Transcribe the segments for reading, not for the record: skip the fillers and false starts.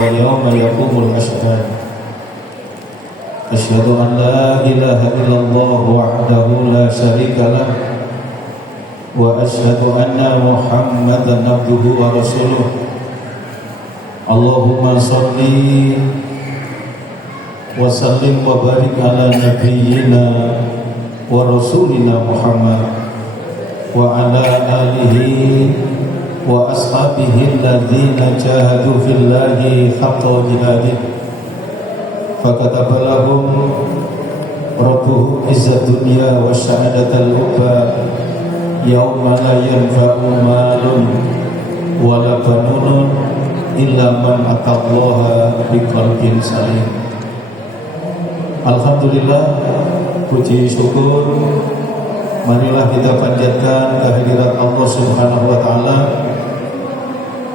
ويوم يقوم الأشهاد أشهد أن لا إله إلا الله وحده لا شريك له وأشهد أن محمدا عبده ورسوله اللهم صل وسلم وبارك على نبينا ورسولنا محمد وعلى آله وأصحابه الذين جاهدوا في الله حق جهاده فكتب لهم ربهم عز الدنيا والسعادة الأخرى يوم لا ينفع مال ولا بنون إلا من أتى الله بقلب سليم. Alhamdulillah, puji syukur marilah kita panjatkan kehadirat Allah Subhanahu wa taala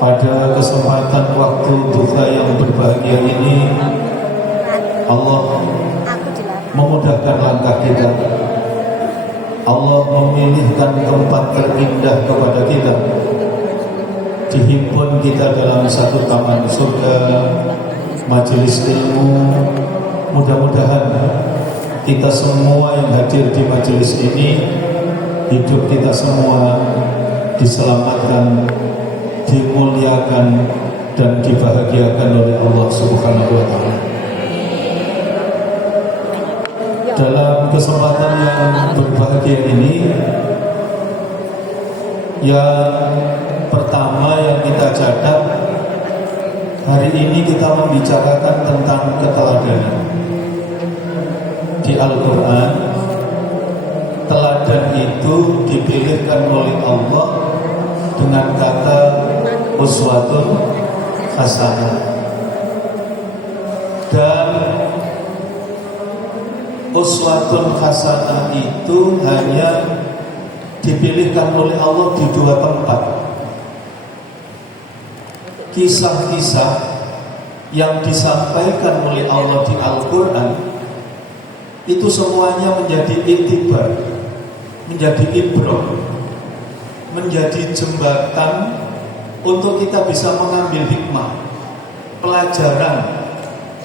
pada kesempatan waktu duha yang berbahagia ini. Allah memudahkan langkah kita. Allah memilihkan tempat terindah kepada kita. Dihimpun kita dalam satu taman surga, majelis ilmu. Mudah-mudahan kita semua yang hadir di majelis ini, hidup kita semua diselamatkan, dimuliakan dan dibahagiakan oleh Allah Subhanahu wa taala. Dalam kesempatan yang berbahagia ini, yang pertama yang kita catat, hari ini kita membicarakan tentang keteladanan. Di Al-Quran, teladan itu dipilihkan oleh Allah dengan kata uswatun hasanah. Dan uswatun hasanah itu hanya dipilihkan oleh Allah di dua tempat. Kisah-kisah yang disampaikan oleh Allah di Al-Quran itu semuanya menjadi iktibar, menjadi ibrah, menjadi jembatan untuk kita bisa mengambil hikmah, pelajaran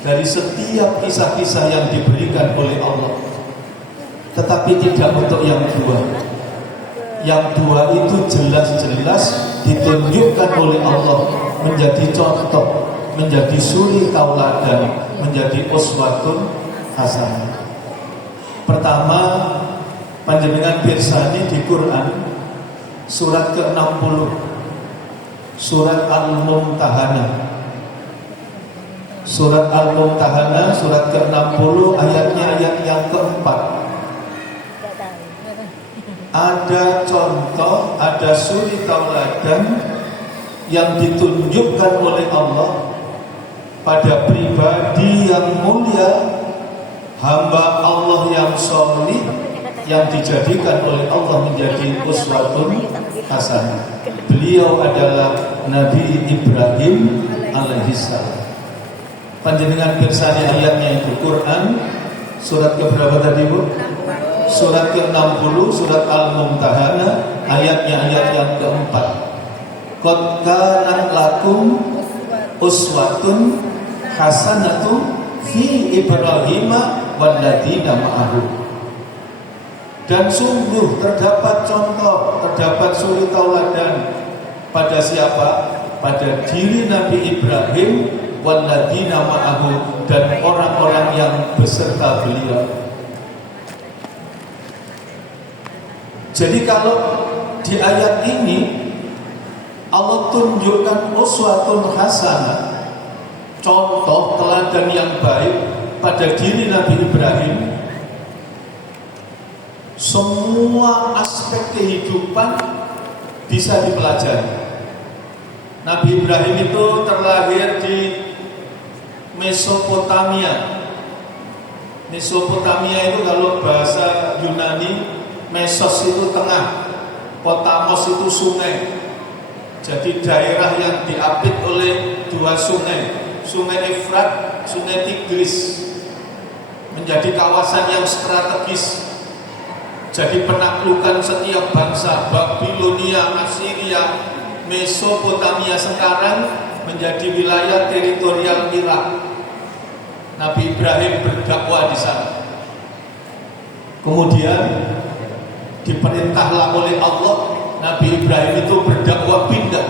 dari setiap kisah-kisah yang diberikan oleh Allah. Tetapi tidak untuk yang dua. Yang dua itu jelas-jelas ditunjukkan oleh Allah menjadi contoh, menjadi suri tauladan, menjadi uswatun hasanah. Pertama, panjenengan pirsani di Quran surat ke-60, surat Al-Mumtahanah. Surat Al-Mumtahanah surat ke-60 ayatnya ayat yang keempat. Ada contoh, ada suri tauladan yang ditunjukkan oleh Allah pada pribadi yang mulia, hamba Allah yang sholih, yang dijadikan oleh Allah menjadi uswatun hasanah. Beliau adalah Nabi Ibrahim alaihissalam. Panjenengan pirsani ayatnya itu Quran surat keberapa tadi Bu? Surat ke-60, surat Al-Mumtahanah, ayatnya ayat yang keempat. Qad kanat lakum uswatun hasanatun fi Ibrahim walladzina ma'ahu. Dan sungguh terdapat contoh, terdapat suri tauladan pada siapa? Pada diri Nabi Ibrahim walladzina ma'ahu, dan orang-orang yang beserta beliau. Jadi kalau di ayat ini Allah tunjukkan uswatun hasanah, contoh teladan yang baik pada diri Nabi Ibrahim. Semua aspek kehidupan bisa dipelajari. Nabi Ibrahim itu terlahir di Mesopotamia. Mesopotamia itu kalau bahasa Yunani, Mesos itu tengah, Potamos itu sungai. Jadi daerah yang diapit oleh dua sungai, Sungai Efrat, Sungai Tigris, menjadi kawasan yang strategis. Jadi penaklukan setiap bangsa, Babilonia, Assyria, Mesopotamia sekarang menjadi wilayah teritorial Irak. Nabi Ibrahim berdakwah di sana. Kemudian diperintahlah oleh Allah, Nabi Ibrahim itu berdakwah pindah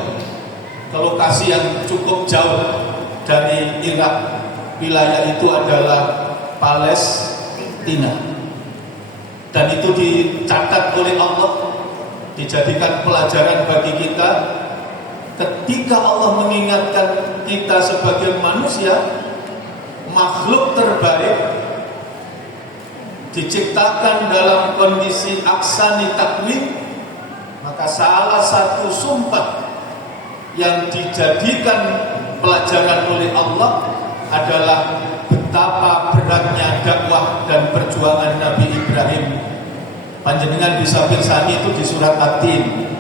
ke lokasi yang cukup jauh dari Irak. Wilayah itu adalah Palestina. Dan itu dicatat oleh Allah, dijadikan pelajaran bagi kita. Ketika Allah mengingatkan kita sebagai manusia, makhluk terbaik, diciptakan dalam kondisi aksani takwin, maka salah satu sumpah yang dijadikan pelajaran oleh Allah adalah betapa beratnya dakwah dan perjuangan Nabi Ibrahim. Panjenengan bisa pirsani itu di surat At-Tin,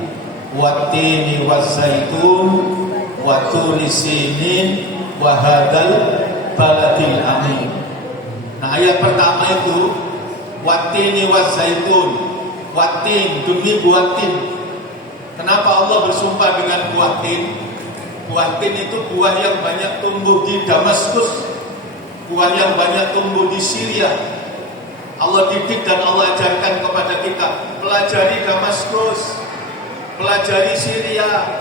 Wat-tini waz-zaitun wa turi sinin wa hadzal baladil amin. Nah, ayat pertama itu Wat-tini waz-zaitun, watin demi buah tin. Kenapa Allah bersumpah dengan buah tin? Buah tin itu buah yang banyak tumbuh di Damaskus, buah yang banyak tumbuh di Syria. Allah didik dan Allah ajarkan kepada kita, pelajari Damaskus, pelajari Syria.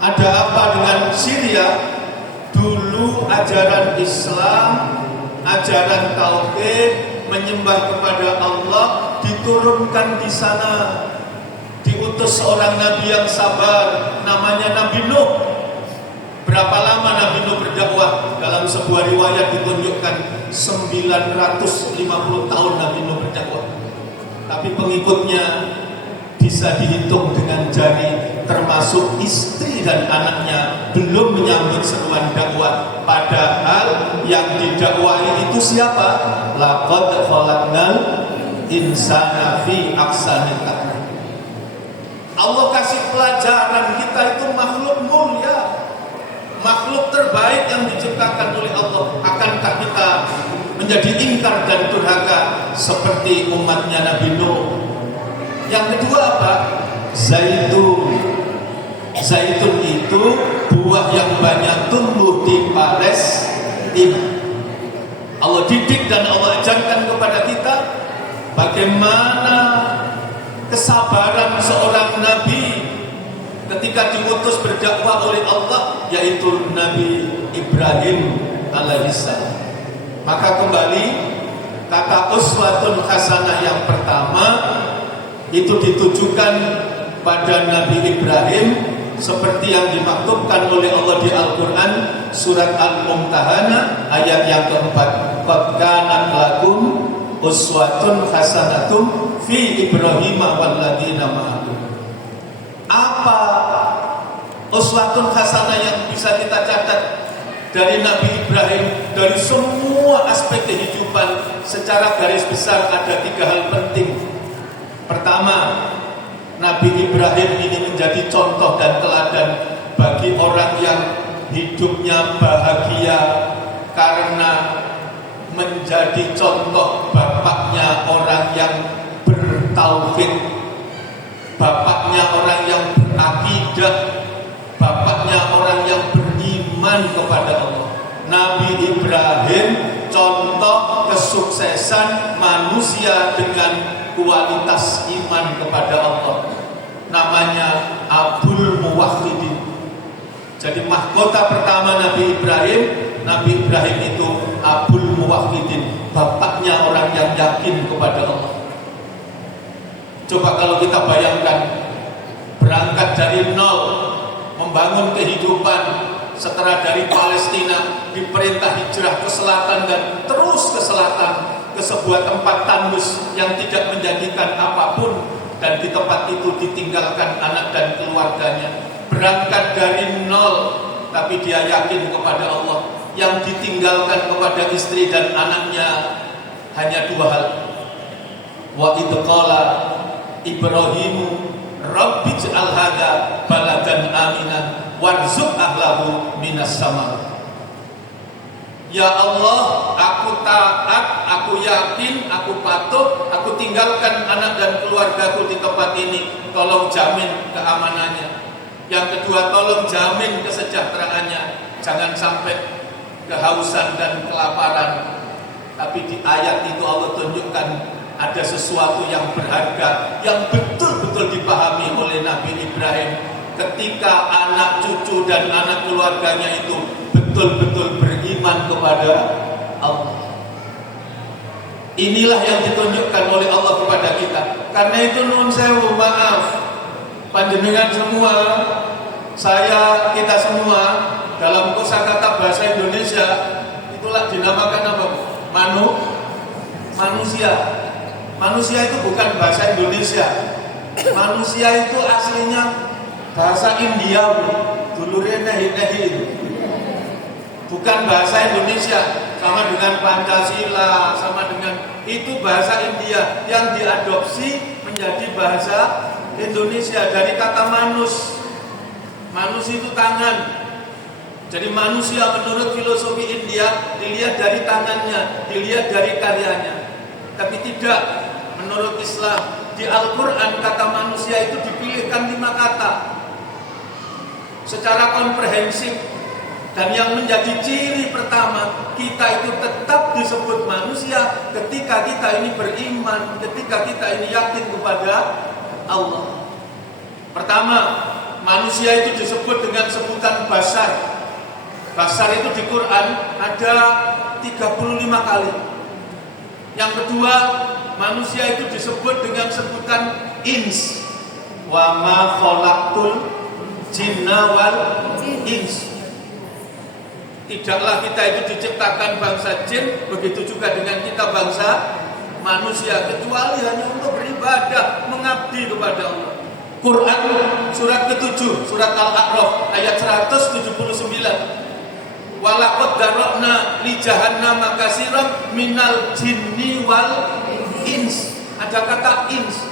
Ada apa dengan Syria? Dulu ajaran Islam, ajaran tauhid, menyembah kepada Allah diturunkan di sana. Diutus seorang nabi yang sabar, namanya Nabi Nuh. Berapa lama Nabi Nuh berdakwah? Dalam sebuah riwayat ditunjukkan 950 tahun Nabi Nuh berdakwah. Tapi pengikutnya bisa dihitung dengan jari, termasuk istri dan anaknya belum menyambut seruan dakwah. Padahal yang didakwahi itu siapa? Laqad khalaqnal insana fi ahsani taqwim. Allah kasih pelajaran, kita itu makhluk mulia, makhluk terbaik yang diciptakan oleh Allah. Akankah kita menjadi ingkar dan durhaka seperti umatnya Nabi Nuh? Yang kedua apa? Zaitun. Zaitun itu buah yang banyak tumbuh di Palestina. Allah didik dan Allah ajarkan kepada kita bagaimana kesabaran seorang nabi ketika diutus berdakwah oleh Allah, yaitu Nabi Ibrahim alaihissalam. Maka kembali kata uswatun hasanah yang pertama itu ditujukan pada Nabi Ibrahim seperti yang dimaktubkan oleh Allah di Al-Quran surat Al-Mumtahanah ayat yang keempat. Qad kanat lakum uswatun hasanatun fi Ibrahim walladzina ma'ahu. Apa uswatun hasanah yang bisa kita catat dari Nabi Ibrahim? Dari semua aspek kehidupan secara garis besar ada 3 hal penting. Pertama, Nabi Ibrahim ini menjadi contoh dan teladan bagi orang yang hidupnya bahagia karena menjadi contoh bapaknya orang yang bertauhid, bapaknya orang yang berakidah, bapaknya orang yang beriman kepada Allah. Nabi Ibrahim contoh kesuksesan manusia dengan kualitas iman kepada Allah. Namanya Abul Muwahhidin. Jadi mahkota pertama Nabi Ibrahim itu Abul Muwahhidin, bapaknya orang yang yakin kepada Allah. Coba kalau kita bayangkan, berangkat dari nol, membangun kehidupan, setelah dari Palestina diperintah hijrah ke selatan dan terus ke selatan, ke sebuah tempat tandus yang tidak menjanjikan apapun, dan di tempat itu ditinggalkan anak dan keluarganya. Berangkat dari nol, tapi dia yakin kepada Allah. Yang ditinggalkan kepada istri dan anaknya hanya 2 hal. Wa idh qala Ibrahimu Rabbi ij'al hadza baladan aminan warzuq ahlahu minas samar. Ya Allah, aku taat, aku yakin, aku patuh, aku tinggalkan anak dan keluargaku di tempat ini. Tolong jamin keamanannya. Yang kedua, tolong jamin kesejahteraannya. Jangan sampai kehausan dan kelaparan. Tapi di ayat itu Allah tunjukkan ada sesuatu yang berharga, yang betul-betul dipahami oleh Nabi Ibrahim ketika anak cucu dan anak keluarganya itu betul-betul beriman kepada Allah. Inilah yang ditunjukkan oleh Allah kepada kita. Karena itu nun sewu, maaf panjenengan semua, saya, kita semua dalam kosakata bahasa Indonesia itulah dinamakan apa? Manusia. Manusia itu bukan bahasa Indonesia. Manusia itu aslinya bahasa India, dulurnya nehi itu. Bukan bahasa Indonesia, sama dengan Pancasila, sama dengan itu bahasa India yang diadopsi menjadi bahasa Indonesia dari kata manus. Manus itu tangan. Jadi manusia menurut filosofi India dilihat dari tangannya, dilihat dari karyanya. Tapi tidak, menurut Islam di Al-Quran kata manusia itu dipilihkan 5 kata secara komprehensif. Dan yang menjadi ciri pertama, kita itu tetap disebut manusia ketika kita ini beriman, ketika kita ini yakin kepada Allah. Pertama, manusia itu disebut dengan sebutan basar. Basar itu di Quran ada 35 kali. Yang kedua, manusia itu disebut dengan sebutan ins. Wa ma khalaqtul jinna wal ins. Tidaklah kita itu diciptakan bangsa jin, begitu juga dengan kita bangsa manusia, kecuali hanya untuk beribadah, mengabdi kepada Allah. Quran surat ke-7, surat Al-A'raf ayat 179. Walaqad darabna li jahannama katsiran minal jinni wal ins. Ada kata ins.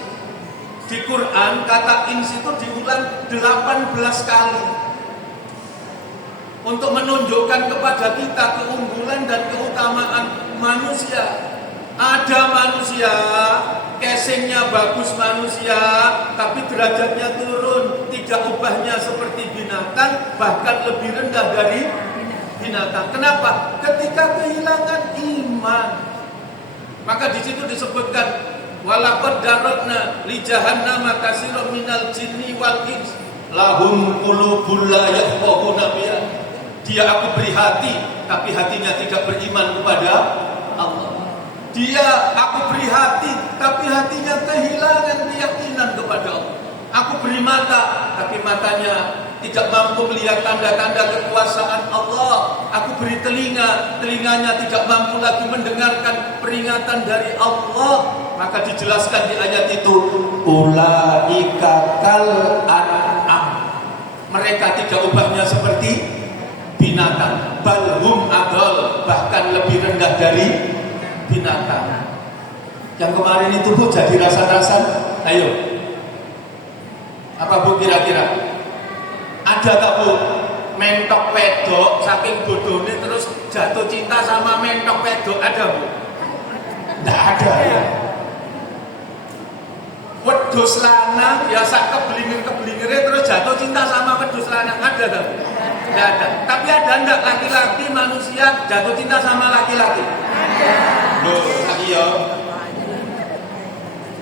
Di Quran kata ins itu diulang 18 kali. Untuk menunjukkan kepada kita keunggulan dan keutamaan manusia. Ada manusia, casingnya bagus manusia, tapi derajatnya turun, tidak ubahnya seperti binatang, bahkan lebih rendah dari binatang. Kenapa? Ketika kehilangan iman. Maka di situ disebutkan walaqad darabna li jahannama katsiran minal jinni wal ins lahum qulubun la yafqahuna biha. Dia aku beri hati, tapi hatinya tidak beriman kepada Allah. Dia aku beri hati, tapi hatinya kehilangan keyakinan kepada Allah. Aku beri mata, tapi matanya tidak mampu melihat tanda-tanda kekuasaan Allah. Aku beri telinga, telinganya tidak mampu lagi mendengarkan peringatan dari Allah. Maka dijelaskan di ayat itu, ulaika kal an'am. Mereka tidak ubahnya seperti binatang, balhum adol, bahkan lebih rendah dari binatang. Yang kemarin itu Bu jadi rasa-rasa. Ayo, apa Bu kira-kira? Ada tak Bu mentok wedok saking bodohnya terus jatuh cinta sama mentok wedok? Ada Bu? Tidak ada ya. Wedus lanang ya sak keblingir-keblingirnya terus jatuh cinta sama wedus lanang. Ada tak Bu? Tidak ada. Tapi ada enggak laki-laki manusia jatuh cinta sama laki-laki? Ada. Loh, iya.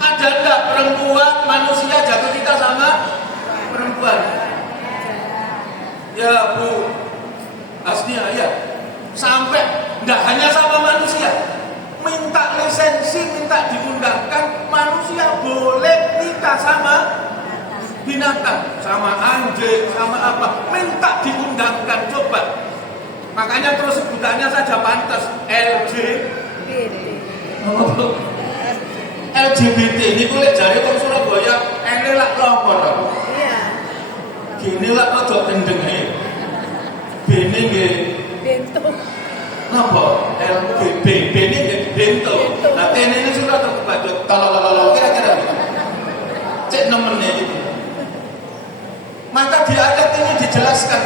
Ada enggak perempuan manusia jatuh cinta sama perempuan? Ya Bu, aslinya ya. Sampai enggak hanya sama manusia, minta lisensi, minta diundangkan, manusia boleh nikah sama binatang, sama anjing, sama apa, minta diundangkan. Coba, makanya terus sebutannya saja pantas LGBT ini boleh jari orang Surabaya ini lah lompor. Iya. Gini lah rada gendeng ae. Bene nggih bento. Napa? LGBT ini nggih bento. Nah tene ini sudah terkebajut. Kalau kira-kira cek nemennya itu. Maka di ayat ini dijelaskan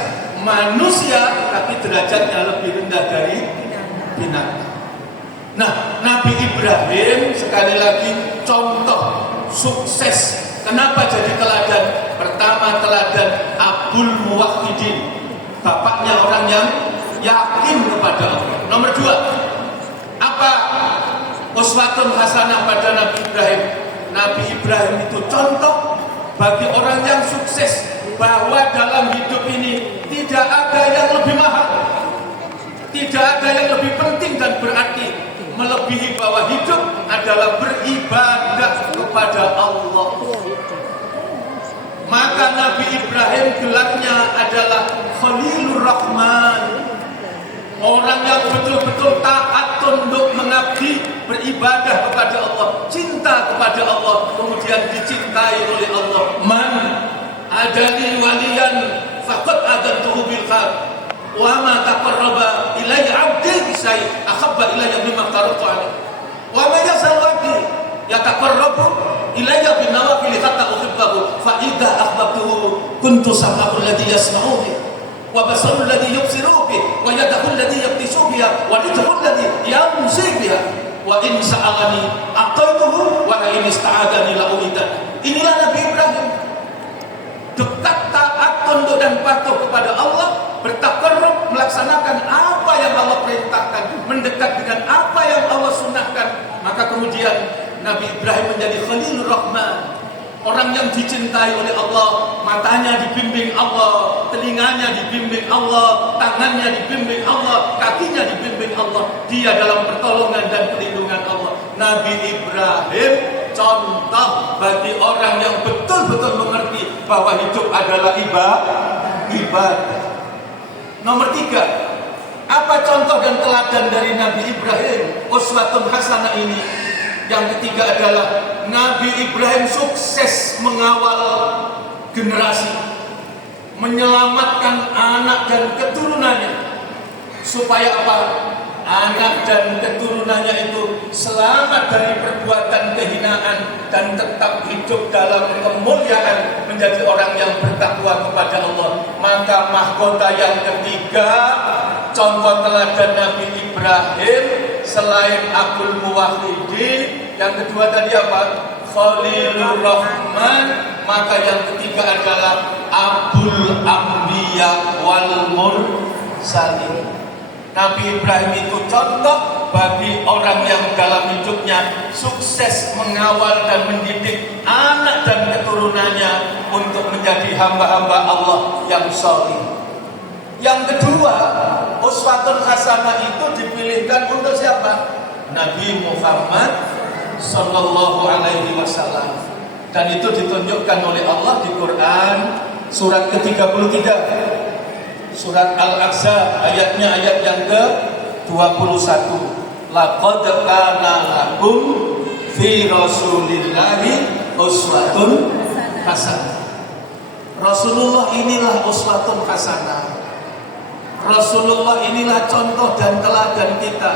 manusia tapi derajatnya lebih rendah dari binatang. Nah, Nabi Ibrahim sekali lagi contoh sukses Kenapa jadi teladan? Pertama, teladan Abul Muwahhidin, bapaknya orang yang yakin kepada Allah. Nomor dua, apa uswatun hasanah pada Nabi Ibrahim? Nabi Ibrahim itu contoh bagi orang yang sukses, bahwa dalam hidup ini tidak ada yang lebih mahal, tidak ada yang lebih penting dan berarti melebihi bahwa hidup adalah beribadah kepada Allah. Maka Nabi Ibrahim gelarnya adalah Khalilur Rahman, orang yang betul-betul taat, tunduk, mengabdi, beribadah kepada Allah, cinta kepada Allah, kemudian dicintai oleh Allah. Man adani waliyan faqad adantuhu bil khair wa ma taqarraba ilayya 'abdi bi syai' ahabba ilayya mimma taraktu alayhi wa ma yazal 'abdi yataqarrabu ilayya bin nawafil hatta uhibbahu fa idza ahbabtuhu kuntu sam'ahu alladhi yasma'u bihi wa basaruhu alladhi yubsiru bihi wa yadahu alladhi yabtishu biha wa rijluhu alladhi yamshi biha wa in sa'alani aqaituhu wa in ista'adani la uidan. Inilah Nabi Ibrahim, dekat, taat, tunduk dan patuh kepada Allah, bertakarrub, melaksanakan apa yang Allah perintahkan, mendekat dengan apa yang Allah sunnahkan. Maka kemudian Nabi Ibrahim menjadi Khalilur Rahman, orang yang dicintai oleh Allah. Matanya dibimbing Allah, telinganya dibimbing Allah, tangannya dibimbing Allah, kakinya dibimbing Allah. Dia dalam pertolongan dan perlindungan Allah. Nabi Ibrahim contoh bagi orang yang betul-betul mengerti bahwa hidup adalah ibadah. Nomor tiga, apa contoh dan teladan dari Nabi Ibrahim, uswatun hasanah ini? Yang ketiga adalah Nabi Ibrahim sukses mengawal generasi, menyelamatkan anak dan keturunannya. Supaya apa? Anak dan keturunannya itu selamat dari perbuatan kehinaan dan tetap hidup dalam kemuliaan, menjadi orang yang bertakwa kepada Allah. Maka mahkota yang ketiga, contoh teladan Nabi Ibrahim selain Abul Muwahhidin, yang kedua tadi apa? Khalilur Rahman. Maka yang ketiga adalah Abul Anbiya wal Mursalin. Nabi Ibrahim itu contoh bagi orang yang dalam hidupnya sukses mengawal dan mendidik anak dan keturunannya untuk menjadi hamba-hamba Allah yang salih. Yang kedua, uswatun hasanah itu dipilihkan untuk siapa? Nabi Muhammad sallallahu alaihi wasallam. Dan itu ditunjukkan oleh Allah di Quran surat ke-33. Surat Al-Ahzab ayatnya ayat yang ke-21. Laqad kana lakum fi rasulillahi uswatun hasanah. Rasulullah inilah uswatun hasanah. Rasulullah inilah contoh dan teladan kita.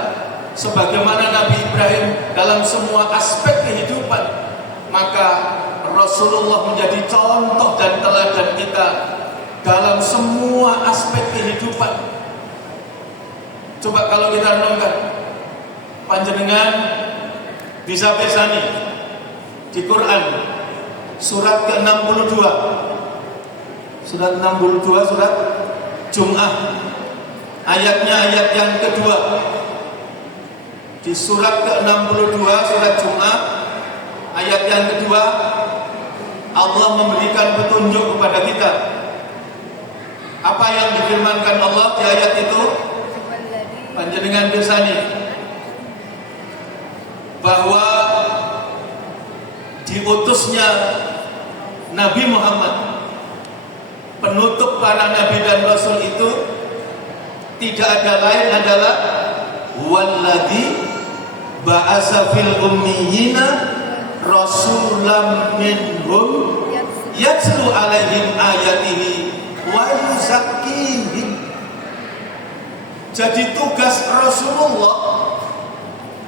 Sebagaimana Nabi Ibrahim dalam semua aspek kehidupan, maka Rasulullah menjadi contoh dan teladan kita dalam semua aspek kehidupan. Coba kalau kita renungkan, panjenengan bisa bersani di Quran surat ke-62, surat 62, surat Jum'ah, ayatnya ayat yang kedua. Di surat ke-62 surat Jum'ah ayat yang kedua, Allah memberikan petunjuk kepada kita. Apa yang difirmankan Allah di ayat itu? Panjenengan bersani bahwa diutusnya Nabi Muhammad, penutup para nabi dan rasul itu tidak ada lain adalah walladzi ba'asa fil ummiyina rasulam minhum yatlu alaihim ayatihi wa yuzakkihim. Jadi tugas Rasulullah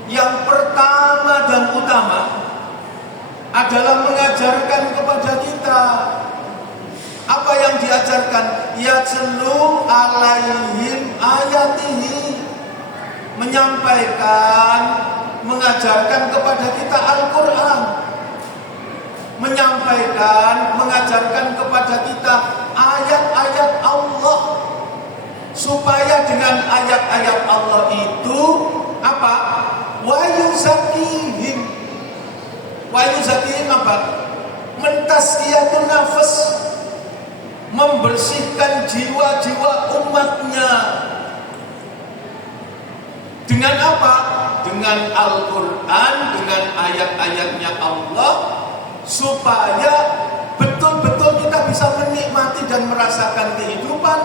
yang pertama dan utama adalah mengajarkan kepada kita. Apa yang diajarkan? Yatlu alaihim ayatihi, menyampaikan, mengajarkan kepada kita Al-Quran. menyampaikan, mengajarkan kepada kita ayat-ayat Allah, supaya dengan ayat-ayat Allah itu apa? Wa yuzakihim. Wa yuzakihim apa? Mentazkiyatun nafas, membersihkan jiwa-jiwa umatnya. Dengan apa? Dengan Al-Quran, dengan ayat-ayatnya Allah, supaya betul-betul kita bisa menikmati dan merasakan kehidupan,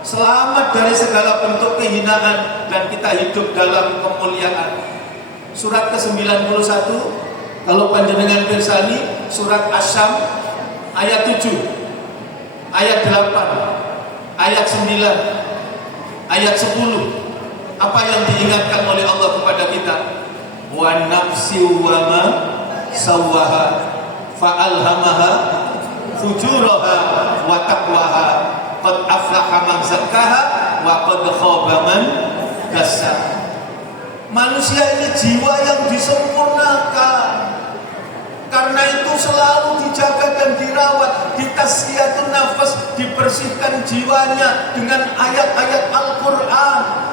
selamat dari segala bentuk kehinaan, dan kita hidup dalam kemuliaan. Surat ke-91, kalau panjenengan pirsani, surat Asy-Syam ayat 7, ayat 8, ayat 9, ayat 10. Apa yang diingatkan oleh Allah kepada kita? Wa nafsi wa ma sawwaha fa'alhamaha fujuraha wa taqwaha qad aflaha man zakkaha wa qad khaba man dassaha. Manusia ini jiwa yang disempurnakan. Karena itu selalu dijaga dan dirawat, ditazkiyatun nafas, dibersihkan jiwanya dengan ayat-ayat Al-Quran.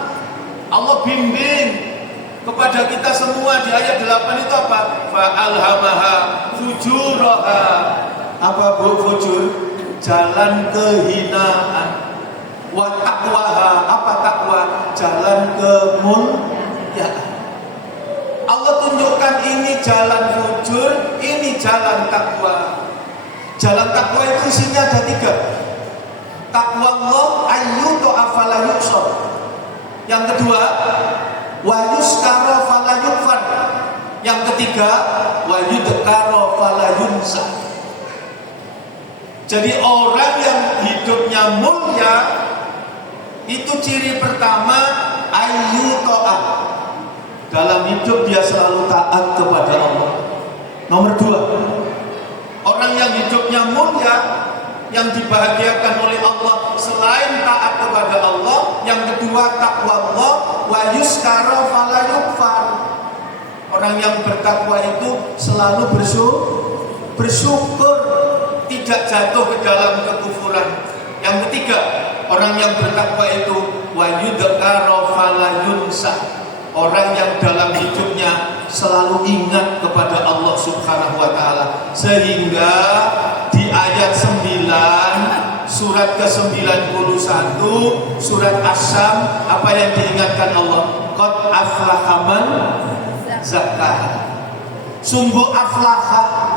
Allah bimbing kepada kita semua di ayat 8 itu apa? Fa'alhamaha fujuraha. Apa bu fujur? Jalan kehinaan. Wa taqwaha. Apa takwa? Jalan kemuliaan. Allah tunjukkan ini jalan fujur, ini jalan takwa. Jalan takwa itu isinya ada 3. Takwa Allah ayyuto afala yusor. Yang kedua, wa yuskara fala yukfar. Yang ketiga, wa yudkara fala yunsa. Jadi orang yang hidupnya mulia itu ciri pertama ayyu ta'at. Dalam hidup dia selalu taat kepada Allah. Nomor 2, orang yang hidupnya mulia, yang dibahagiakan oleh Allah selain taat kepada Allah, yang kedua takwa Allah, wa yuskara fala yukfar. Orang yang bertakwa itu selalu bersyukur, tidak jatuh ke dalam kekufuran. Yang ketiga, orang yang bertakwa itu wa yudkara fala yunsa. Orang yang dalam hidupnya selalu ingat kepada Allah Subhanahu wa taala. Sehingga di ayat 9 surat ke-91 surat Asy-Syam, apa yang diingatkan Allah? Qad aflaha man zakkaha. Sungguh aflaha,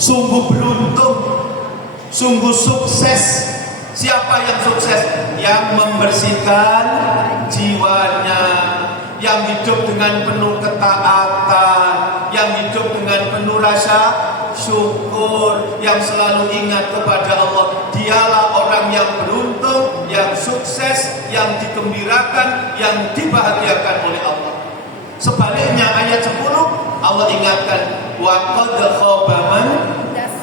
sungguh beruntung, sungguh sukses. Siapa yang sukses? Yang membersihkan jiwanya, yang hidup dengan penuh ketaatan, yang hidup dengan penuh rasa syukur, yang selalu ingat kepada Allah. Dialah orang yang beruntung, yang sukses, yang digembirakan, yang dibahagiakan oleh Allah. Sebaliknya ayat 10 Allah ingatkan wa qad khaba man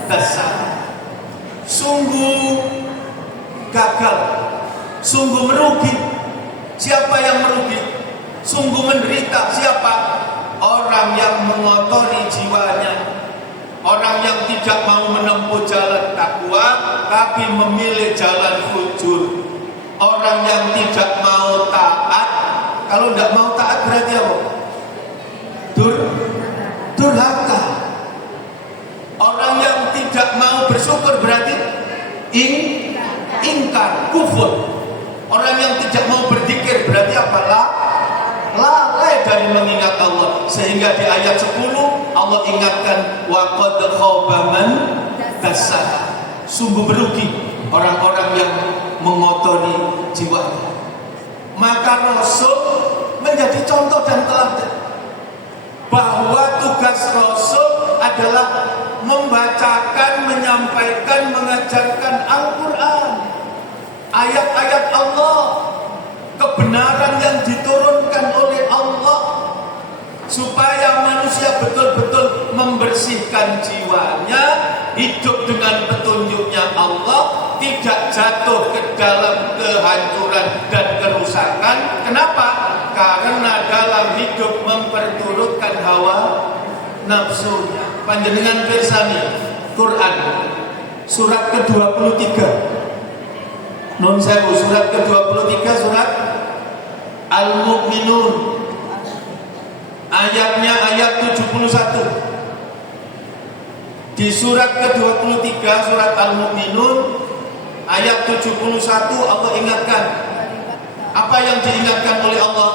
dassaha. Sungguh gagal, sungguh merugi. Siapa yang merugi? Sungguh menderita. Siapa? Orang yang mengotori jiwanya, orang yang tidak mau menempuh jalan takwa tapi memilih jalan fujur, orang yang tidak mau taat. Kalau tidak mau taat berarti apa? Durhaka. Orang yang tidak mau bersyukur berarti ingkar, kufur. Orang yang tidak mau berzikir berarti apa? Lalai dari mengingat Allah. Sehingga di ayat 10 Allah ingatkan wa qad khaba man dassaha. Sungguh merugi orang-orang yang mengotori jiwanya. Maka Rasul menjadi contoh dan teladan bahwa tugas Rasul adalah membacakan, menyampaikan, mengajarkan Al-Quran, ayat-ayat Allah, kebenaran yang diturunkan oleh Allah, supaya manusia betul-betul membersihkan jiwanya, hidup dengan petunjuknya Allah, tidak jatuh ke dalam kehancuran dan kerusakan. Kenapa? Karena dalam hidup memperturutkan hawa nafsunya. panjenengan pirsani Quran surat ke-23. Nun sewu, surat ke-23 surat Al-Mu'minun. Ayatnya ayat 71. Di surat ke-23 surat Al-Mu'minun ayat 71 Allah ingatkan. Apa yang diingatkan oleh Allah?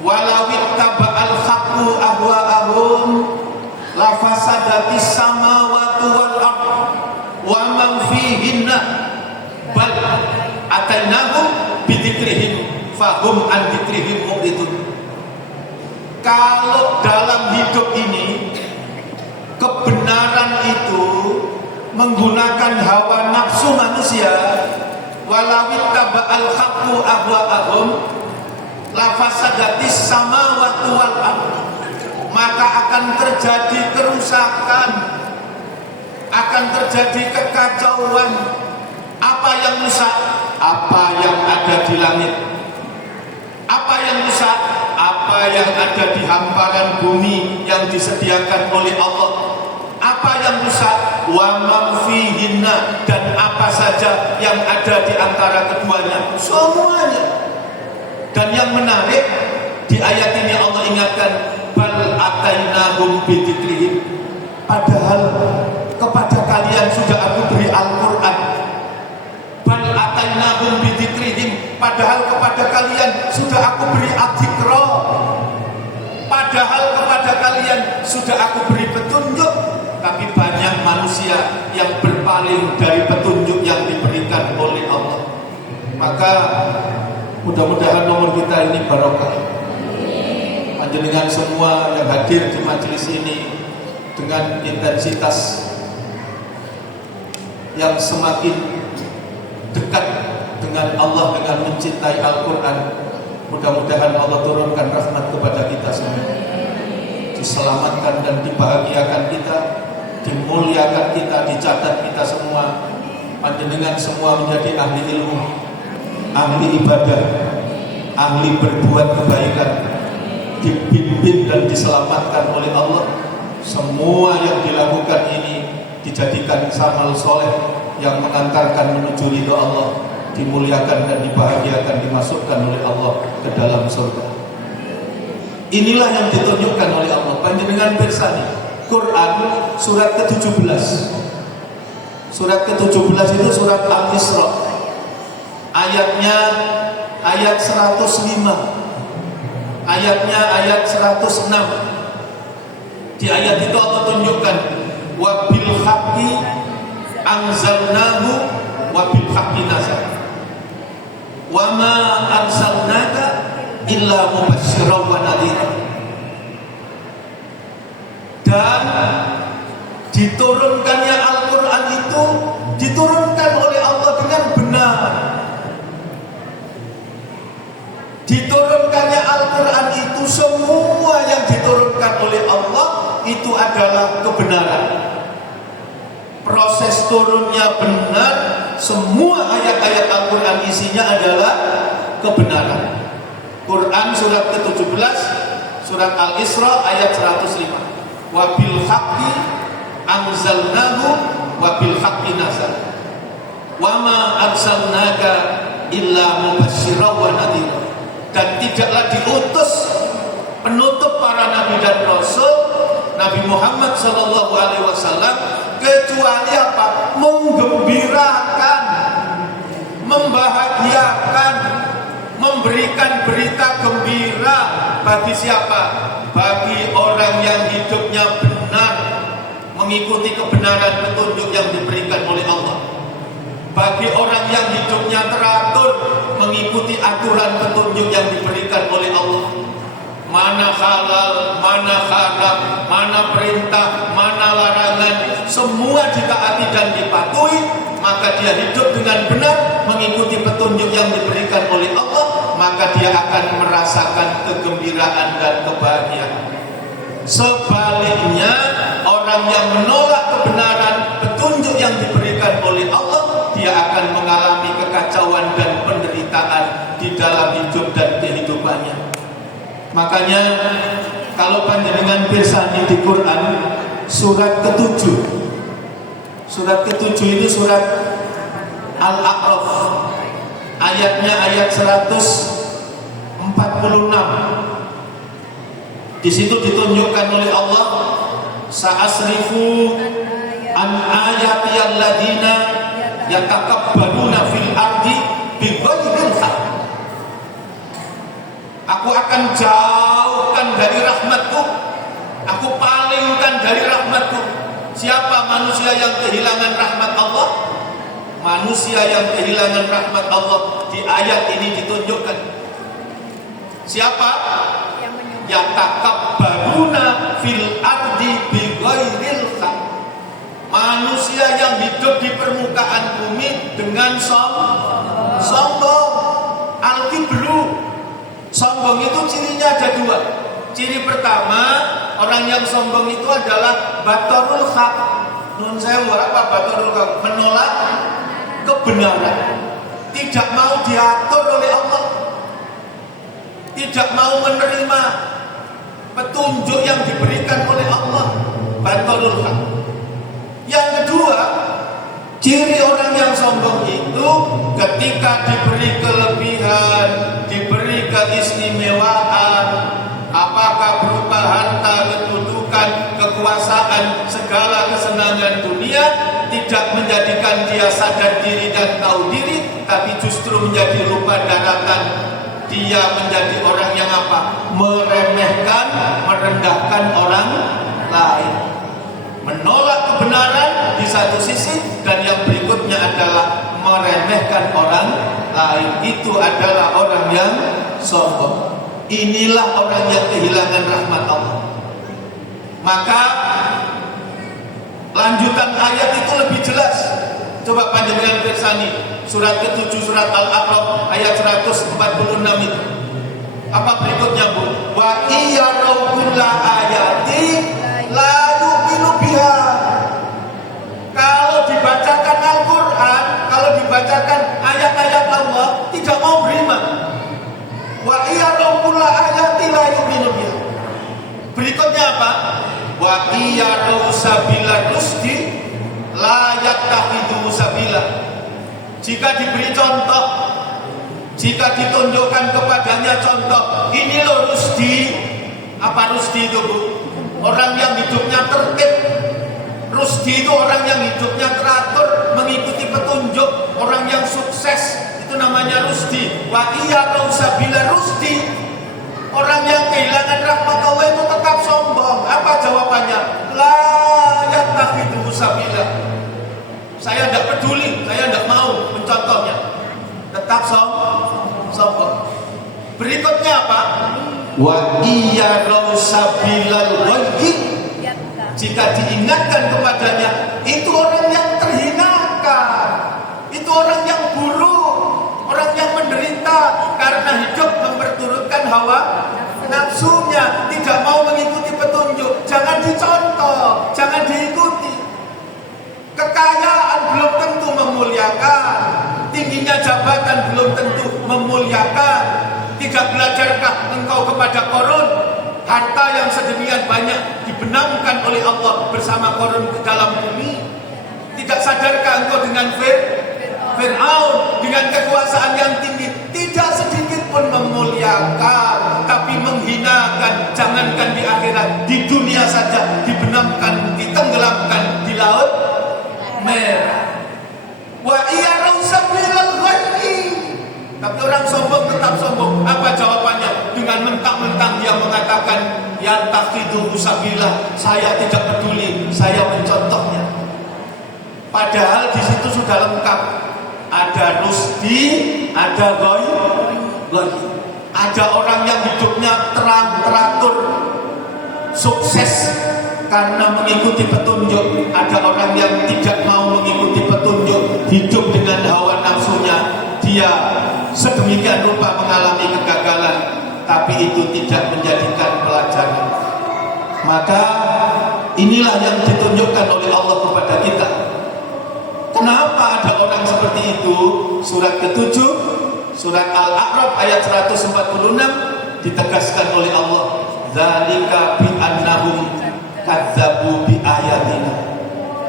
Walawit taba'al haqqu ahwa'ahum lafasadatis samawati wal ardh wa man fihinna bal atainahum bidzikrihim fahum an dzikrihim mu'ridun. Kalau dalam hidup ini kebenaran itu menggunakan hawa nafsu manusia, walawit taba'al haqqu ahwa'ahum lafasadatis samawati wal ardh, maka akan terjadi kerusakan, akan terjadi kekacauan. Apa yang rusak? Apa yang ada di langit. Apa yang rusak? Apa yang ada di hamparan bumi yang disediakan oleh Allah. Apa yang rusak? Wa man fihinna, dan apa saja yang ada di antara keduanya, semuanya. Dan yang menarik, di ayat ini Allah ingatkan bal atainahum bidzikrihim, padahal kepada kalian sudah aku beri Al-Quran. Bal atainahum bidzikrihim, padahal kepada kalian sudah aku beri Al-Dzikra. Padahal kepada kalian sudah aku beri petunjuk. Tapi banyak manusia yang berpaling dari petunjuk yang diberikan oleh Allah. Maka mudah-mudahan nomor kita ini barokah. Panjenengan semua yang hadir di majelis ini dengan intensitas yang semakin dekat dengan Allah, dengan mencintai Al-Quran, mudah-mudahan Allah turunkan rahmat kepada kita semua, diselamatkan dan dibahagiakan kita, dimuliakan kita, dicatat kita semua. Panjenengan semua menjadi ahli ilmu, ahli ibadah, ahli berbuat kebaikan, dibimbing dan diselamatkan oleh Allah. Semua yang dilakukan ini dijadikan amal soleh yang mengantarkan menuju ridha Allah, dimuliakan dan dibahagiakan, dimasukkan oleh Allah ke dalam surga. Inilah yang ditunjukkan oleh Allah. Panjenengan pirsani Quran surat ke-17. Surat ke-17 itu surat Al-Isra. Ayatnya ayat 105. Ayatnya ayat 106. Di ayat itu Allah tunjukkan wa bil haqqi anzalnahu wa bil haqqi nazal. Wa ma arsalnaka illa mubasysyiran wa nadhira. Dan diturunkannya Al-Quran itu diturunkan oleh Allah dengan benar. Diturunkannya Al-Quran itu, semua yang diturunkan oleh Allah itu adalah kebenaran. Proses turunnya benar. Semua ayat-ayat Al-Quran isinya adalah kebenaran. Quran surat ke-17 surat Al-Isra ayat 105. Wa bil haqqi anzalnahu wa bil haqqi nazal. Wa ma arsalnaka illa mubasysyiran wa nadhira. Dan tidaklah diutus penutup para nabi dan rasul Nabi Muhammad SAW kecuali apa? Menggembirakan, membahagiakan, memberikan berita gembira bagi siapa? Bagi orang yang hidupnya benar, mengikuti kebenaran petunjuk yang diberikan oleh Allah. Bagi orang yang hidupnya teratur, mengikuti aturan petunjuk yang diberikan oleh Allah. Mana halal, mana haram, mana perintah, mana larangan, semua ditaati dan dipatuhi, maka dia hidup dengan benar, mengikuti petunjuk yang diberikan oleh Allah, maka dia akan merasakan kegembiraan dan kebahagiaan. Sebaliknya, orang yang menolak kebenaran petunjuk yang diberikan oleh Allah, dia akan mengalami kekacauan dan penderitaan di dalam hidup dan kehidupannya. Makanya kalau panjenengan pirsani di Quran surat ke-7. Surat ke-7 itu surat Al-A'raf. Ayatnya ayat 146. Di situ ditunjukkan oleh Allah, sa'asrifu an ayatiyal ladina yatakabbaruna fil ardi bighairil haq. Aku akan jauhkan dari rahmatku, aku palingkan dari rahmatku. Siapa manusia yang kehilangan rahmat Allah? Manusia yang kehilangan rahmat Allah di ayat ini ditunjukkan. Siapa? Yatakabbaruna fil ardi bighairil haq. Manusia yang hidup di permukaan bumi dengan sombong. Al-kibru. Sombong itu cirinya ada dua. Ciri pertama, orang yang sombong itu adalah batorul haq. Nun sewu, apa batorul haq? Menolak kebenaran. Tidak mau diatur oleh Allah. Tidak mau menerima petunjuk yang diberikan oleh Allah. Batorul haq. Yang kedua, ciri orang yang sombong itu ketika diberi kelebihan, diberi keistimewaan, apakah berupa harta, kedudukan, kekuasaan, segala kesenangan dunia, tidak menjadikan dia sadar diri dan tahu diri, tapi justru menjadi lupa daratan. Dia menjadi orang yang apa? Meremehkan, merendahkan orang lain, menolak kebenaran di satu sisi, dan yang berikutnya adalah meremehkan orang lain. Itu adalah orang yang sombong. Inilah orang yang kehilangan rahmat Allah. Maka lanjutan ayat itu lebih jelas. Coba panjenengan pirsani surat ke-7 surat Al-A'raf ayat 146 itu. Apa berikutnya, Bu? Wa iyarau kulla ayati la yu'minu biha. Kalau dibacakan Al-Quran, kalau dibacakan ayat-ayat Allah, tidak mau beriman. Wa iyarau kulla ayati la yu'minu biha. Berikutnya apa? Wa iyarau sabila rusdi la yattakhidhu sabila. Jika diberi contoh, jika ditunjukkan kepadanya contoh, ini loh rusdi. Apa rusdi itu, Bu? Orang yang hidupnya tertib. Rusdi itu orang yang hidupnya teratur, mengikuti petunjuk, orang yang sukses. Itu namanya rusdi. Wa iyarau sabila rusdi. Orang yang kehilangan rahmat Allah itu tetap sombong. Apa jawabannya? La yattakhidhu sabila. Saya tidak peduli, saya tidak mau mencontohnya. Tetap sombong. Berikutnya apa? Wa iyarau sabilal ghayyi. Jika diingatkan kepadanya, itu orang yang terhinakan, itu orang yang buruk, orang yang menderita karena hidup memperturutkan hawa nafsunya, tidak mau mengikuti petunjuk. Jangan dicontoh, jangan diikuti. Kekayaan belum tentu memuliakan, tingginya jabatan belum tentu memuliakan. Tidak belajarkah engkau kepada Qarun? Harta yang sedemikian banyak dibenamkan oleh Allah bersama Qarun ke dalam bumi. Tidak sadarkah engkau dengan Fir'aun dengan kekuasaan yang tinggi, tidak sedikit pun memuliakan, tapi menghinakan. Jangankan di akhirat, di dunia saja dibenamkan, ditenggelamkan di laut merah. Wa iyarau sabilal ghayyi. Tapi orang sombong tetap sombong. Apa jawabannya? Dengan mentang-mentang dia mengatakan ya taqidu sabila, saya tidak peduli, saya mencontohnya. Padahal di situ sudah lengkap. Ada rusdi, ada ghayyi. Ada orang yang hidupnya teratur, sukses karena mengikuti petunjuk. Ada orang yang tidak mau mengikuti petunjuk, hidup dengan hawa nafsunya. Dia sedemikian rupa mengalami kegagalan, tapi itu tidak menjadikan pelajaran. Maka inilah yang ditunjukkan oleh Allah kepada kita. Kenapa ada orang seperti itu? Surat ke-7 surat Al-A'raf ayat 146 ditegaskan oleh Allah, dzalika bi annahum kadzabu bi ayati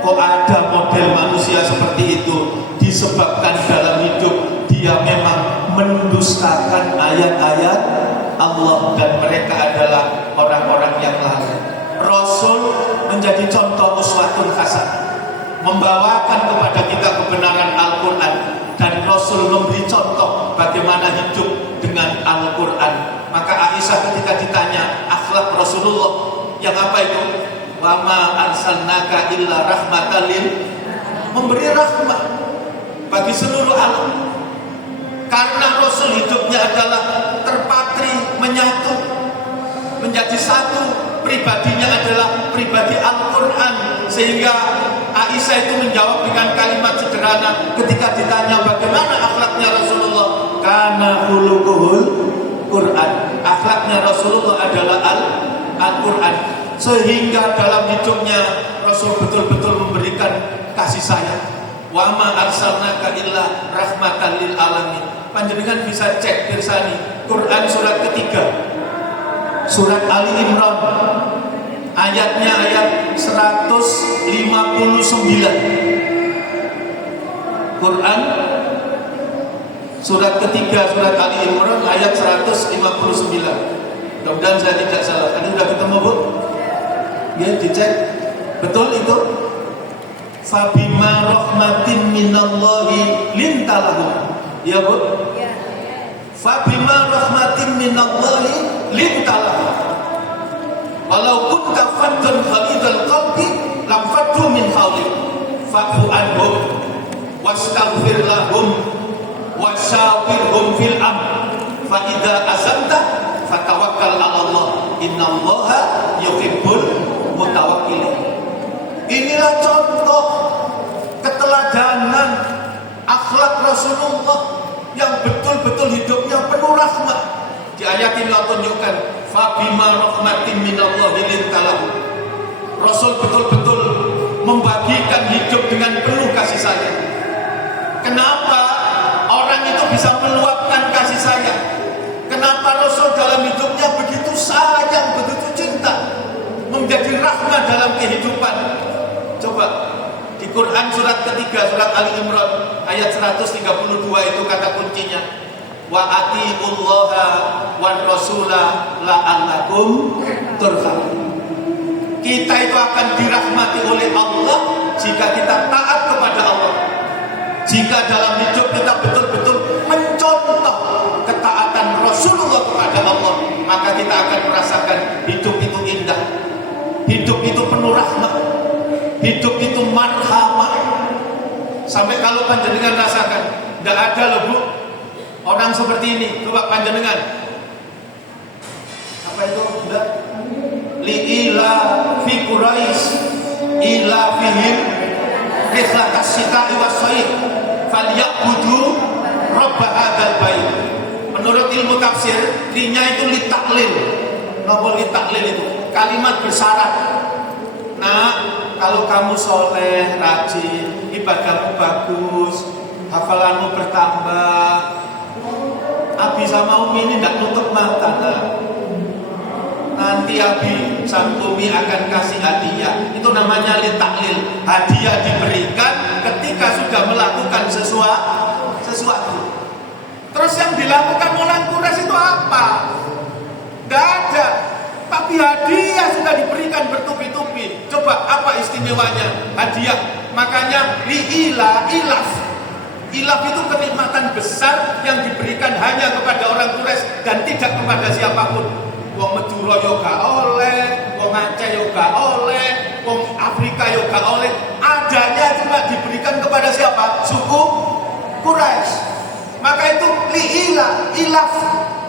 Kok ada model manusia seperti itu? Disebabkan dalam hidup dia memang mendustakan ayat-ayat Allah dan mereka adalah orang-orang yang lalai. Rasul menjadi contoh uswatun hasanah, membawakan kepada kita kebenaran Al-Quran, dan Rasul memberi contoh bagaimana hidup dengan Al-Quran. Maka Aisyah ketika ditanya akhlak Rasulullah yang apa itu? Wa ma arsalnaka illa rahmatan lil, memberi rahmat bagi seluruh alam. Karena Rasul hidupnya adalah terpatri, menyatu, menjadi satu. Pribadinya adalah pribadi Al-Quran. Sehingga Aisyah itu menjawab dengan kalimat sederhana ketika ditanya bagaimana akhlaknya Rasulullah. Kana khuluquhul Quran. Akhlaknya Rasulullah adalah Al-Quran. Sehingga dalam hidupnya Rasul betul-betul memberikan kasih sayang. Wa ma arsalnaka illa rahmatan lil alamin. Panjenengan bisa cek pirsani Quran surat ketiga, surat Ali Imran, ayatnya ayat 159. Quran surat ketiga, surat Ali Imran ayat 159. Mudah-mudahan saya tidak salah. Ini sudah ketemu, Bu? Ya, dicek. Betul itu? Fabima rahmatin minallahi lintalahum. Ya, Bu? Ya. Fabima rahmatin minallahi lintalahum. Walau kunta faddan ghalidhal qalbi lam faddu min hawlik. Fa'fu anhum wastaghfir lahum wasyawirhum fil amr. Fa idza azamta fatawakkal 'ala Allah. Innallaha yuhibbul mutawakkilin. Inilah contoh keteladanan akhlak Rasulullah yang betul-betul hidupnya penuh rahmat. Di ayat ini Allah tunjukkan fabima rahmatin minallahi lintalahu. Rasul betul-betul membagikan hidup dengan penuh kasih sayang. Kenapa orang itu bisa meluapkan kasih sayang? Kenapa Rasul dalam hidupnya begitu sayang, begitu cinta, menjadi rahmat dalam kehidupan? Coba di Quran surat ketiga, surat Ali Imran ayat 132 itu kata kuncinya. Wa atiullaha wan rasula la'allakum turhamun. Kita itu akan dirahmati oleh Allah jika kita taat kepada Allah. Jika dalam hidup kita betul-betul mencontoh ketaatan Rasulullah kepada Allah, maka kita akan merasakan hidup itu indah, hidup itu penuh rahmat, hidup itu marhamah. Sampai kalau panjenengan rasakan, tidak ada loh, Bu, orang seperti ini. Coba panjenengan, apa itu? Enggak. Li'ila fi Quraisy ila fihim rihlatas sita'i was-sayf falyabudu rabb hadzal bait. Menurut ilmu tafsir, linya itu litaklil. Napa litaklil itu? Kalimat bersyarat. Nah, kalau kamu soleh, rajin, ibadahmu bagus, hafalanmu bertambah, Abi sama Umi ini tidak nutup mata. Nanti Abi sama Umi akan kasih hadiah. Itu namanya litaklil. Hadiah diberikan ketika sudah melakukan sesuatu. Terus yang dilakukan Molan Quraisy itu apa? Tidak ada. Tapi hadiah sudah diberikan bertubi-tubi. Coba apa istimewanya hadiah? Makanya li'ila, ilaf. Ilaf itu kenikmatan besar yang diberikan hanya kepada orang Quraisy dan tidak kepada siapapun. Wong Madura yo gak oleh, wong Aceh yo gak oleh, wong Afrika yo gak oleh. Adanya cuma diberikan kepada siapa? Suku Quraisy. Maka itu li'ila, ilaf.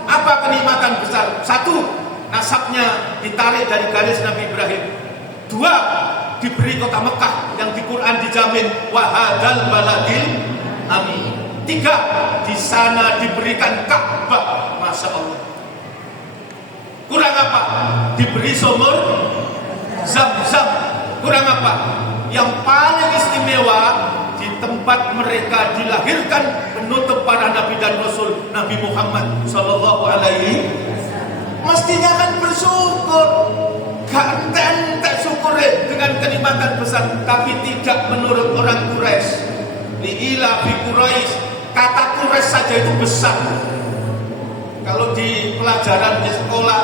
Apa kenikmatan besar? Satu, nasabnya ditarik dari garis Nabi Ibrahim. Dua, diberi kota Mekah yang di Quran dijamin wahadal baladil amin. Tiga, di sana diberikan Ka'bah. Masya Allah. Kurang apa? Diberi sumur Zam-Zam. Kurang apa? Yang paling istimewa, di tempat mereka dilahirkan penutup para nabi dan rasul, Nabi Muhammad sallallahu alaihi. Mestinya kan bersyukur. Gak entek syukur dengan kenikmatan makan besar, tapi tidak menurut orang Quraisy. Liila bi Quraisy, kata Quraisy saja itu besar. Kalau di pelajaran di sekolah,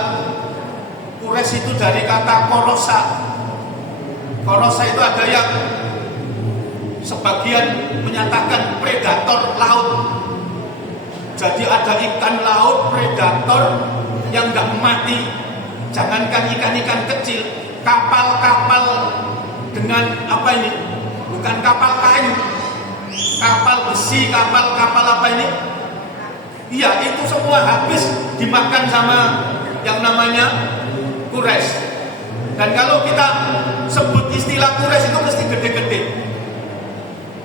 Quraisy itu dari kata korosa. Korosa itu ada yang sebagian menyatakan predator laut. Jadi ada ikan laut predator yang nggak mati. Jangankan ikan-ikan kecil, kapal-kapal dengan apa ini? Bukan kapal kayu, kapal besi, kapal apa ini? Iya, itu semua habis dimakan sama yang namanya Quraisy. Dan kalau kita sebut istilah Quraisy itu mesti gede-gede.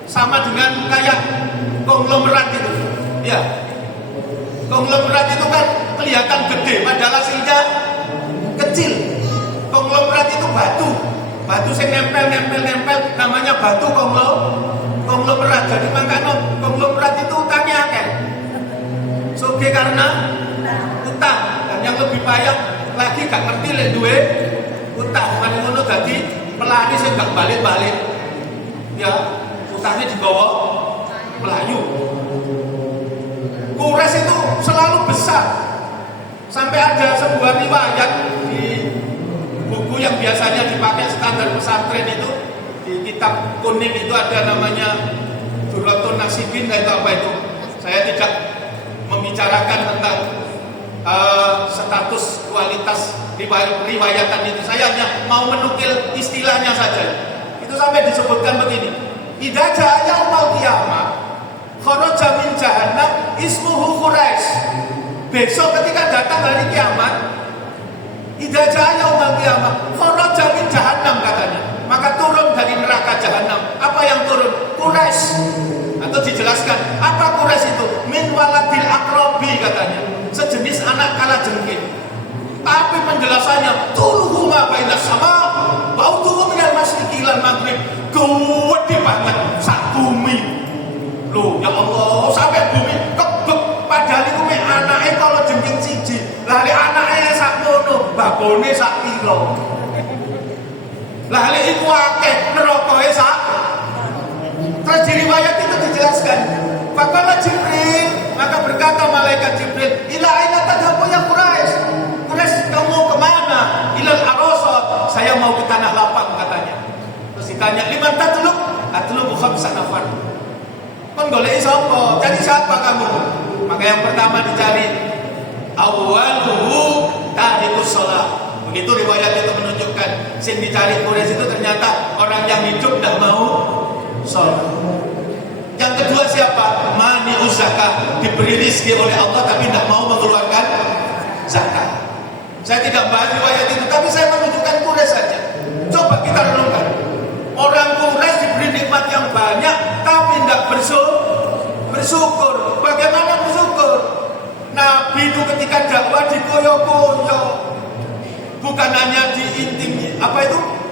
Sama dengan kayak konglomerat itu. Ya. Konglomerat itu kan kelihatan gede, padahal hasilnya kecil. Konglomerat itu batu. Batu yang nempel, namanya batu konglomerat. Jadi makanya konglomerat itu utangnya akeh. Soge karena utang. Dan yang lebih payah lagi gak ngerti lek duwe utang. Mane ngono dadi pelari sing gak balik-balik. Ya, utangnya dibawa melayu. Quraisy itu selalu besar. Sampai ada sebuah riwayat di buku yang biasanya dipakai standar pesantren itu, di kitab kuning itu ada namanya Durratun Nasibin, itu apa itu? Saya tidak membicarakan tentang status kualitas riwayatan itu. Saya hanya mau menukil istilahnya saja. Itu sampai disebutkan begini. Idza jaa yaumul qiyamah kharaja min jahannam ismuhu Quraisy. Besok ketika datang hari kiamat, idza jaa yaumul qiyamah kharaja min jahannam katanya. Maka turun dari neraka jahanam. Apa yang turun? Quraisy. Atau dijelaskan, apa Quraisy itu? Min waladil aqrabi katanya. Sejenis anak kalajengking. Tapi penjelasannya tuluhuma bainas sama bautuhu minal masyriqi ilal maghrib. Gede banget sak bumi. Loh, ya Allah, sampai bumi kebek padahal iku mek anake kalau jengking siji. Lah lek anake sak mono, babone sak kilo. Lah lek iku akeh nerokoe sak. Terus di riwayat itu dijelaskan, faqala Jibril, maka berkata malaikat Jibril, ila aina tadhabu ya Quraisy? Quraisy kamu kemana? Ilal arasat, saya mau ke tanah lapang katanya. Terus ditanya, liman tatlub? Atlubu khamsa nafar. Kon goleki sapa? Cari siapa kamu? Maka yang pertama dicari awwaluhu tarikus shalah. Begitu riwayat itu menunjukkan sing dicari Quraisy itu ternyata orang yang hidup tidak mau sholat. Yang kedua siapa? Mani zakah, diberi rezeki oleh Allah tapi tidak mau mengeluarkan zakat. Saya tidak bahas riwayat itu, tapi saya menunjukkan Quraisy saja. Coba kita renungkan. Orang Quraisy diberi nikmat yang banyak tapi tidak bersyukur. Bagaimana bersyukur? Nabi itu ketika dakwah dikoyo-koyo, bukan hanya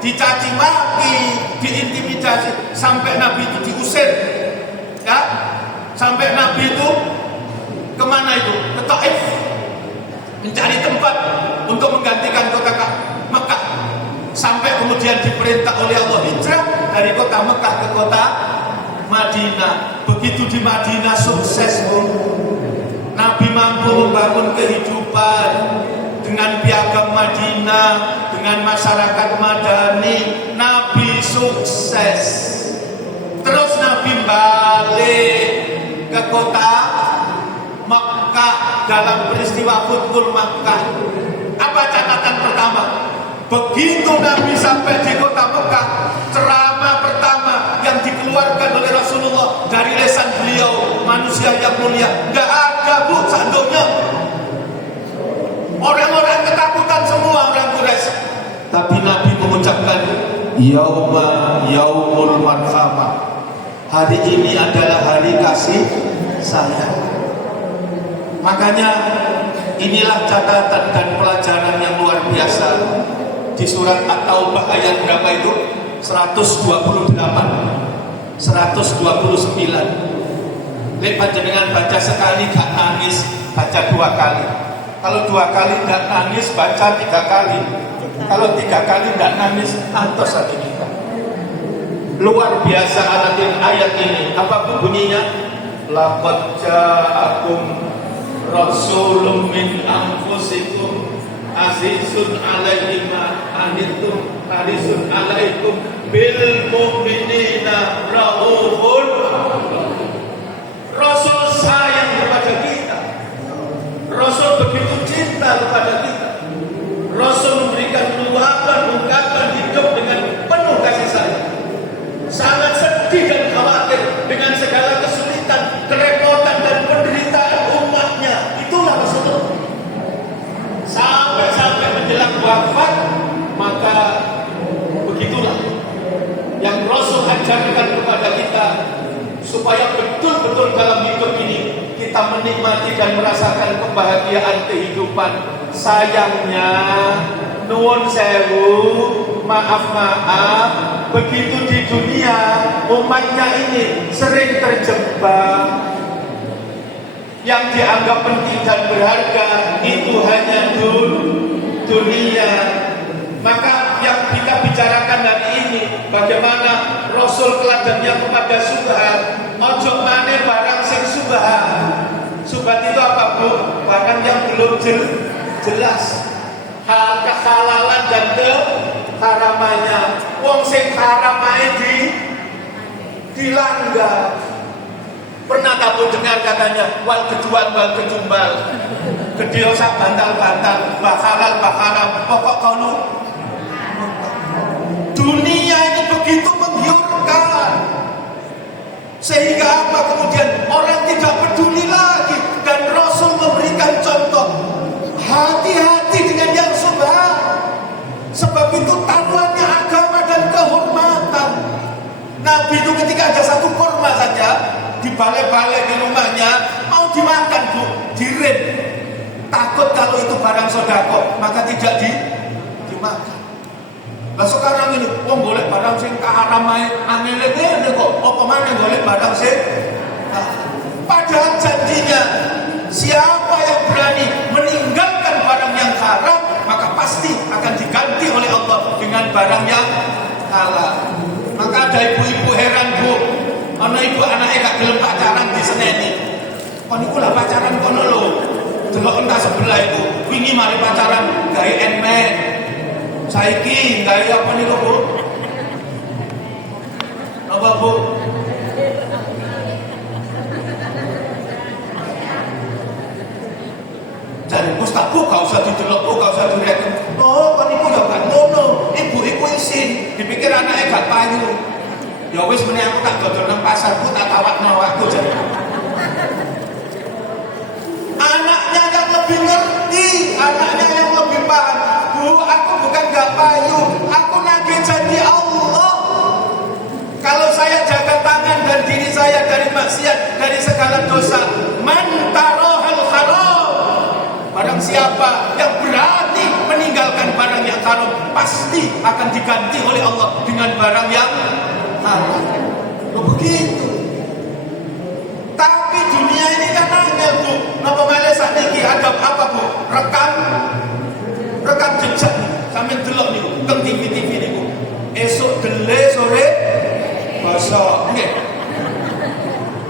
dicaci maki, diintimidasi, sampai Nabi itu diusir, ya, sampai Nabi itu kemana itu? Ke Taif, mencari tempat untuk menggantikan kota Mekah, sampai kemudian diperintah oleh Allah hijrah dari kota Mekah ke kota Madinah. Begitu di Madinah sukses, Nabi mampu membangun kehidupan dengan piagam Madinah, dengan masyarakat Madani. Nabi sukses. Terus Nabi balik ke kota Makkah dalam peristiwa Futhul Makkah. Apa catatan pertama? Begitu Nabi sampai di kota Makkah, ceramah pertama yang dikeluarkan oleh Rasulullah dari lisan beliau, manusia yang mulia, gak ada bu sandonya. Orang-orang ketakutan semua, orang Quraisy. Tapi Nabi mengucapkan yaumul marhamah. Hari ini adalah hari kasih sayang. Makanya inilah catatan dan pelajaran yang luar biasa di surat At-Taubah ayat berapa itu? 128, 129. Lek panjenengan baca sekali gak nangis, baca 2 kali. Kalau 2 kali tidak nangis, baca 3 kali. Kalau 3 kali tidak nangis, antos hati kita. Luar biasa ayat ini. Apa bunyinya? Laqad ja'akum rasulun min anfusikum azizun 'alaihi ma anittum harisun 'alaikum bil mu'minina raufun. Rasul sayang kepada kita. Rasul begitu cinta kepada kita. Rasul memberikan ungkapan hidup dengan penuh kasih sayang. Sangat sedih dan khawatir dengan segala kesulitan, kerepotan dan penderitaan umatnya. Itulah Rasulullah. Sampai menjelang wafat, maka begitulah yang Rasul ajarkan kepada kita, supaya betul-betul dalam hidup ini kita menikmati dan merasakan kebahagiaan kehidupan. Sayangnya, nuwun sewu, maaf, begitu di dunia umatnya ini sering terjebak. Yang dianggap penting dan berharga itu hanya dunia. Maka yang kita bicarakan hari ini, bagaimana Rasul teladannya kepada subhat. Ojo maneh barang sing subhat. Subhat itu apa, Bu? Barang yang belum jelas hal kehalalan dan keharamannya. Wong sing haram ae dilanggar. Pernah kamu dengar katanya wal kejuan wal kejumbal, kedio sak bantal-bantal, bakaran pokok kono. Dunia ini begitu menggiurkan, sehingga apa kemudian orang tidak peduli lagi. Dan Rasul memberikan contoh, hati-hati dengan yang subhat. Sebab itu taruhannya agama dan kehormatan. Nabi itu ketika ada satu kurma saja di balai-balai di rumahnya, mau dimakan, Bu, direm. Takut kalau itu barang sodako, maka tidak dimakan. Nah sekarang ini, boleh barang sing kaharamai angele ngene kok, apa mana boleh barang sing padahal janjinya, siapa yang berani meninggalkan barang yang haram, maka pasti akan diganti oleh Allah dengan barang yang halal. Maka ada ibu-ibu heran, Bu, ana ibu anaknya gak gelem pacaran di seneni. Kon iku lah pacaran kono lho. Delok entah sebelah iku, wingi mari pacaran gawe enmen. Saiki gawe apa niku, Bu? Apa, Bu? Jadi Ustaz, Bu, gak usah didelok, Bu, gak usah direken. Oh, kon iku ya gak ngono. Ibu iku isin, dipikir anaknya gak payu. Ya wis meneh aku tak dodol nang pasar, Bu, tak tawakno aku jadi. Anaknya yang lebih ngerti, anaknya yang lebih paham. Bu, aku bukan gak payu, aku nagih janji Allah. Kalau saya jaga tangan dan diri saya dari maksiat, dari segala dosa, man tarohal haram. Barang siapa yang berani meninggalkan barang yang haram, pasti akan diganti oleh Allah dengan barang yang halal. Begitu. Tapi dunia ini kan angel, Bu. Napa malih sakniki adab apa, Bu? Rekam jejak sampe delok niku teng TV niku. Esuk gele sore basa. Nggih.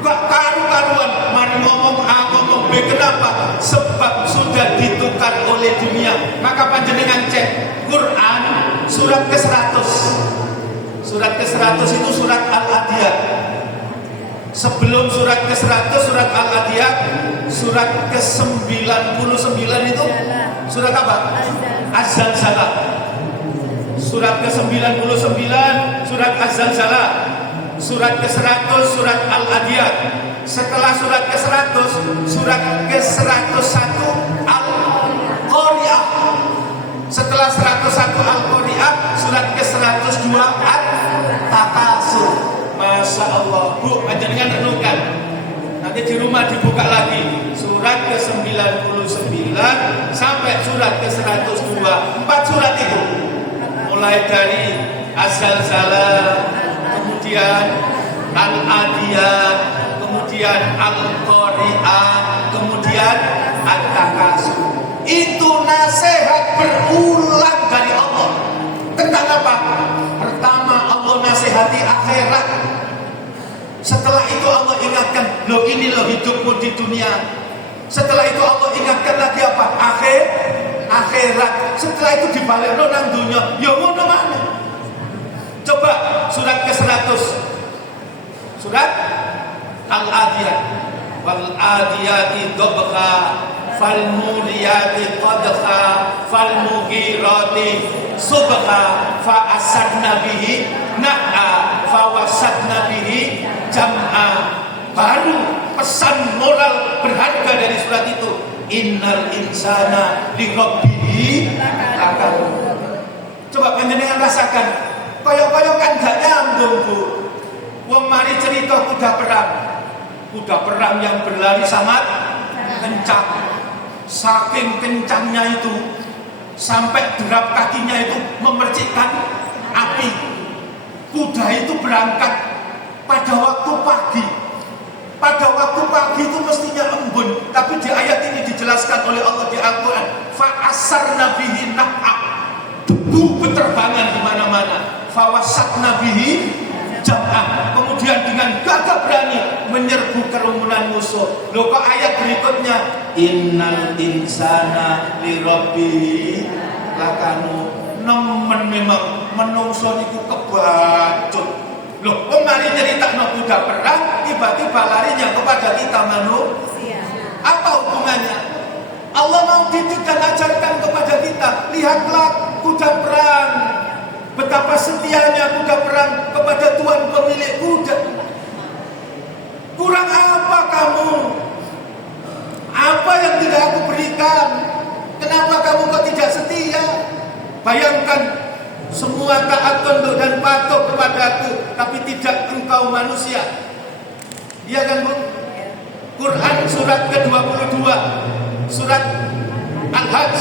Gak karu-karuan mari ngomong A ngomong B. Kenapa? Sebab sudah ditukar oleh dunia. Maka panjenengan cek Quran surat ke-100. Surat ke-100 itu surat Al-Adiyat. Sebelum surat ke-100 surat Al-Adiyat, surat ke-99 itu surat apa? Az-Zalzalah. Surat ke-99 surat Az-Zalzalah. Surat ke-100 surat Al-Adiyat. Setelah surat ke-100 surat ke-101 Al-Qari'ah. Setelah 101 Al-Qari'ah surat ke-102 At-Takasur. Masya Allah, Bu, panjenengan renungkan. Nanti di rumah dibuka lagi surat ke-99 sampai surat ke-102. 4 surat itu. Mulai dari Az-Zalzalah, kemudian Al-Adiyat, kemudian Al-Qari'ah, kemudian At-Takasur. Itu nasihat berulang dari Allah. Tentang apa? Pertama, Allah nasihati akhirat. akhirat. Setelah itu Allah ingatkan, loh ini loh hidupmu di dunia. Setelah itu Allah ingatkan lagi apa? Akhirat. Setelah itu dibalik nang dunia. Ya ngono mana? Coba surat ke-100. Surat Al-Adiyat. Wal adiyati dobha fal muriyati qadha fal mughirati subha fa asadna bihi na'a fa wasadna bihi jam'a. Baru pesan moral berharga dari surat itu, innal insana li rabbihi lakanut. Coba panjenengan rasakan, koyo-koyo kan gak nyambung, Bu. Wong mari cerita kuda perang yang berlari sangat kencang. Saking kencangnya itu sampai derap kakinya itu memercikkan api. Kuda itu berangkat pada waktu pagi. Pada waktu pagi itu mestinya embun, tapi di ayat ini dijelaskan oleh Allah di Al-Quran, fa'asarna bihi naq'a, debu beterbangan di mana-mana, fawasatna bihi jam'ah, kemudian dengan gagah berani menyerbu kerumunan musuh. Loh kok ayat berikutnya, innal insana li rabbihi lakanut, nemen memang menungso niku kebacut. Loh, kok mari cerita no kuda perang, tiba-tiba larinya kepada kita manusia. Apa hubungannya? Allah mau didik dan ajarkan kepada kita. Lihatlah kuda perang, betapa setianya kuda perang kepada tuan pemilik kuda. Kurang apa kamu? Apa yang tidak aku berikan? Kenapa kamu kok tidak setia? Bayangkan, semua taat tunduk dan patuh kepadaku, tapi tidak engkau manusia. Iya kan, Bu? Quran surat ke-22, surat Al-Hajj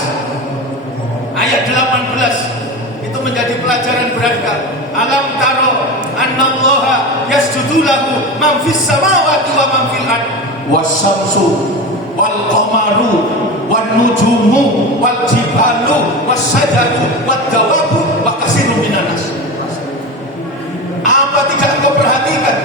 ayat 18, itu menjadi pelajaran berharga. Alam taro annallaha yasjudu lahu man fis samawati wa man fil ard wasyamsu wal qamaru wan nujumu wal jibalu wasyajadu wad dawabu wa kasirun minan nas. Apa tidak engkau perhatikan?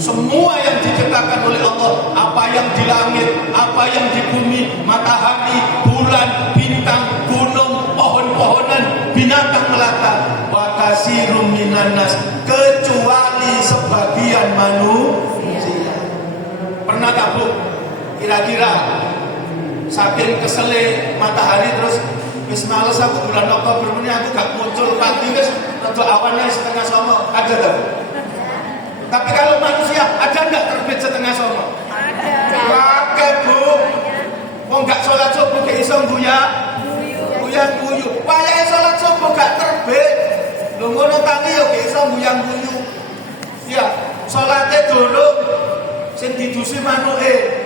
Semua yang diciptakan oleh Allah, apa yang di langit, apa yang di bumi, matahari, bulan, bintang, gunung, pohon-pohonan, binatang melata, wa kasirun minan nas, kecuali sebagian manusia. Pernah tak, Bu? Kira-kira saking kesele matahari terus wis males aku bulan Oktober ini aku gak muncul pagi wis untuk awannya setengah songo, ada tak? Tapi kalau manusia ada enggak terbit setengah songo? Ada. Pakai, Bu. Wong gak sholat subuh gak iso guyang-guyu. Wayahe sholat subuh gak terbit. Lho ngono tangi yo gak iso guyang-guyu. Ya, salate durung sing didusi manuke.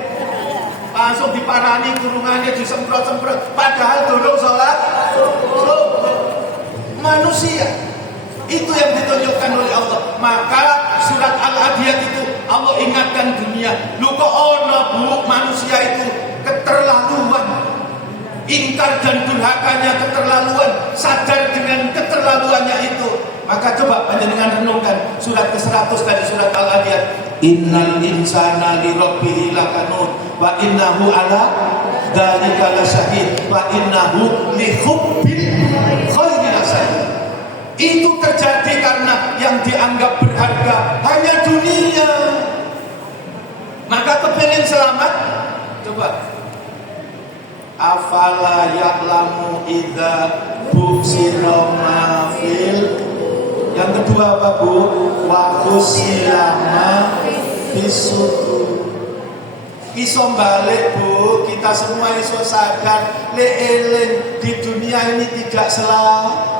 Langsung diparani kurungannya disemprot-semprot, padahal durung sholat manusia. Itu yang ditunjukkan oleh Allah. Maka surat Al-Adiyat itu Allah ingatkan dunia, lu kok ono, Bu, manusia itu keterlaluan, ingkar dan durhakanya keterlaluan, sadar dengan keterlaluannya itu. Maka coba panjenengan renungkan surat ke-100 dari surat Al-Adiyat. Innal insana li rabbihi lakanut wa innahu ala dzalika lasyahid wa innahu li hubbil khairi lasyahid. Itu terjadi karena yang dianggap berharga hanya dunia. Maka kepengen selamat, coba afala ya'lamu idza busira ma fil. Yang kedua apa, Bu? Wa khusilama bisudur. Iso balik, Bu, kita semua iso sadar le di dunia ini tidak selalu.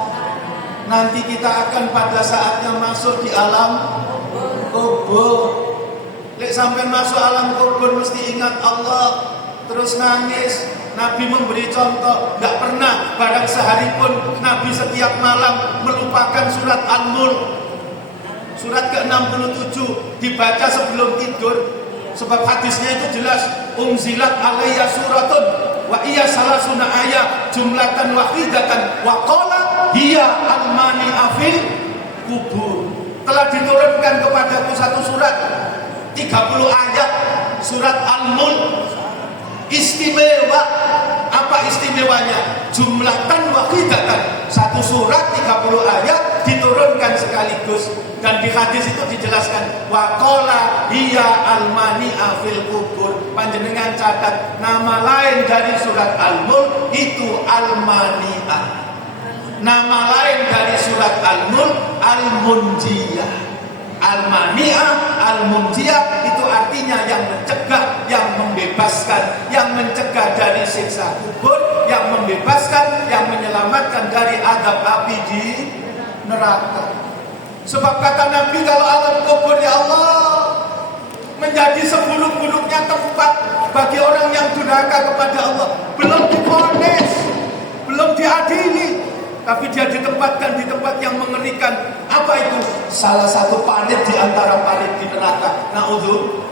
Nanti kita akan pada saatnya masuk di alam kubur. Lek sampai masuk alam kubur mesti ingat Allah, terus nangis. Nabi memberi contoh, gak pernah barang sehari pun Nabi setiap malam melupakan surat Al-Mulk. Surat ke-67 dibaca sebelum tidur. Sebab hadisnya itu jelas, unzilat alayya suratun wa iya salasuna ayat jumlatan wahidatan wa qala hiya almani afil kubur. telah diturunkan kepadaku satu surat 30 ayat, surat Al-Mulk. Istimewa. Apa istimewanya? Jumlatan wahidatan. Satu surat 30 ayat diturunkan sekaligus. Dan di hadis itu dijelaskan waqala hiya al-mani'a fil kubur. Panjenengan catat, nama lain dari surat Al-Mulk itu al-mani'ah. Nama lain dari surat Al-Mulk al-munjiyah. Al-mani'ah, al-munjiyah itu artinya yang mencegah, yang membebaskan, yang mencegah dari siksa kubur, yang membebaskan, yang menyelamatkan dari azab api di neraka. Sebab kata Nabi, kalau alam kubur ya Allah menjadi seburuk-buruknya tempat bagi orang yang durhaka kepada Allah, belum divonis, belum diadili, tapi dia ditempatkan di tempat yang mengerikan. Apa itu? Salah satu parit di antara parit di neraka. Na'udzu.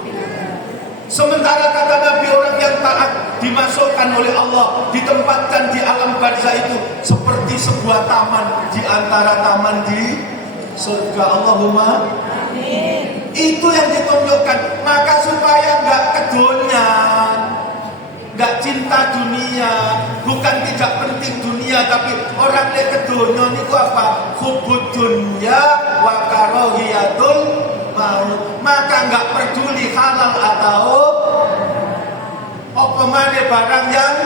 Sementara kata Nabi, orang yang taat dimasukkan oleh Allah, ditempatkan di alam barzah itu seperti sebuah taman di antara taman di surga. Allahumma amin. Itu yang ditunjukkan. Maka supaya enggak kedonyan, enggak cinta dunia, bukan tidak penting dunia, tapi orang yang kedonya itu apa? Hubud dunya wa karahiyatul maut. Maka enggak peduli halal atau apa mana barang yang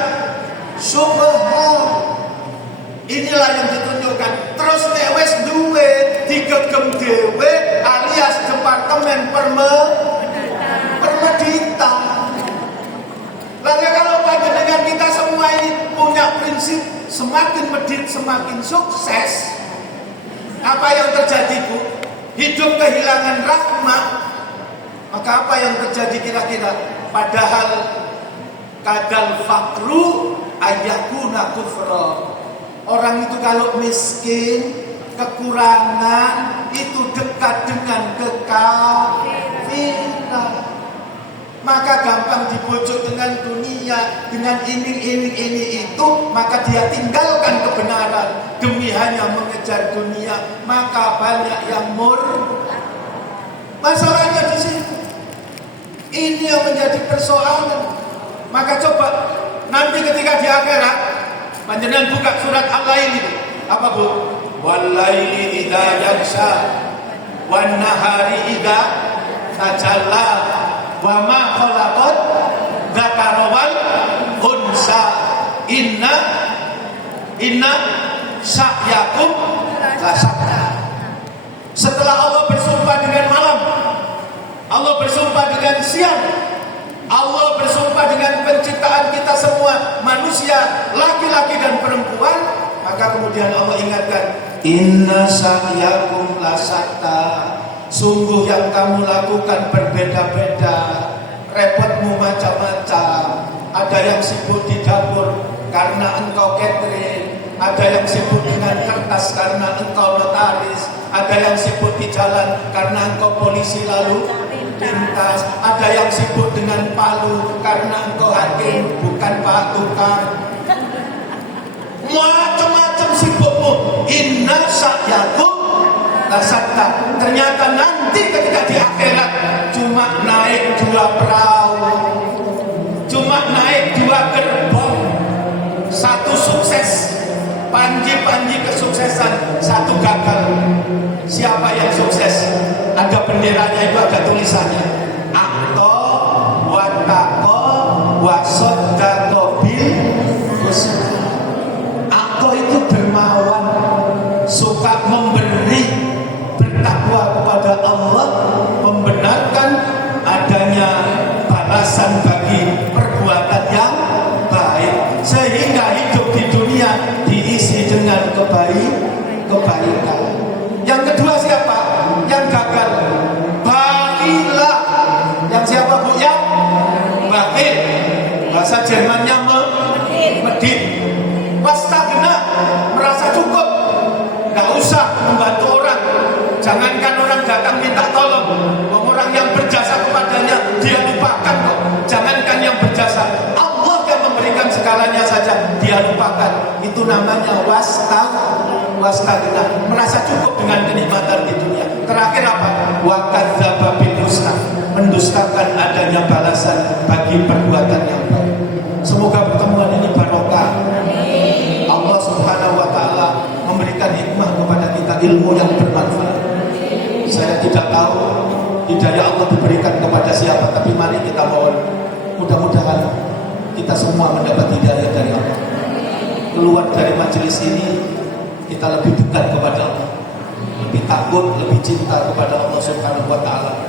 subhan. Inilah yang ditunjukkan. Terus wis duwe digegem dhewe alias departemen permedita. Lalu kalau panjenengan kita semua ini punya prinsip semakin medit semakin sukses, apa yang terjadi, Bu? Hidup kehilangan rahmat. Maka apa yang terjadi kira-kira? Padahal kadal fakru ayyakuna kufra. Orang itu kalau miskin, kekurangan, itu dekat dengan kekafiran. Maka gampang dibujuk dengan dunia, dengan ini itu, maka dia tinggalkan kebenaran demi hanya mengejar dunia. Maka banyak yang masalahnya di situ. Ini yang menjadi persoalan. Maka coba nanti ketika di akhirat, panjenengan buka surat Al-Lail itu. Apa, Bu? Wal-laili idza yaghsha wan nahari idza tajalla wa ma khalaqat dzakara wal unsa inna sa'yakum lasatta. Setelah Allah bersumpah dengan malam, Allah bersumpah dengan siang, Allah bersumpah dengan penciptaan kita semua, manusia, laki-laki dan perempuan, maka kemudian Allah ingatkan, inna sa'yakum lasatta. Sungguh yang kamu lakukan berbeda-beda, repotmu macam-macam. Ada yang sibuk di dapur karena engkau catering, ada yang sibuk dengan kertas karena engkau notaris, ada yang sibuk di jalan karena engkau polisi lalu lintas, ada yang sibuk dengan palu karena engkau hakim bukan pak tukang. Macam-macam sibukmu. Inna sa'yakum lasatta. Ternyata nanti ketika di akhirat cuma naik 2 perahu, cuma naik 2 gerbong. Satu sukses, panji-panji kesuksesan, satu gagal. Siapa yang sukses? Ada benderanya itu, ada tulisannya. Akto watako wasodako bil husna. Akto itu dermawan, suka memberi, bertakwa kepada Allah, membenarkan adanya balasan bagi perbuatan yang baik, sehingga hidup di dunia diisi dengan kebaikan. Yang kedua siapa? Yang gagal. Bakilah. Yang siapa, Bu? Yang bakil. Bahasa Jermannya medit. Wastagna, merasa cukup, nggak usah membantu orang. Jangankan orang datang minta tolong, orang yang berjasa kepadanya dia lupakan kok. Jangankan yang berjasa, Allah yang memberikan segalanya saja dia lupakan. Itu namanya wastagna, merasa cukup dengan kenikmatan di dunia. Terakhir apa? Wa kadzdzaba bil husna, mendustakan adanya balasan bagi perbuatan yang baik. Semoga pertemuan ini barokah. Allah Subhanahu wa taala memberikan hikmah kepada kita, ilmu yang bermanfaat. Saya tidak tahu hidayah Allah diberikan kepada siapa, tapi mari kita mohon mudah-mudahan kita semua mendapat hidayah dari Allah. Keluar dari majelis ini kita lebih dekat kepada Allah, lebih takut, lebih cinta kepada Allah Subhanahu wa taala.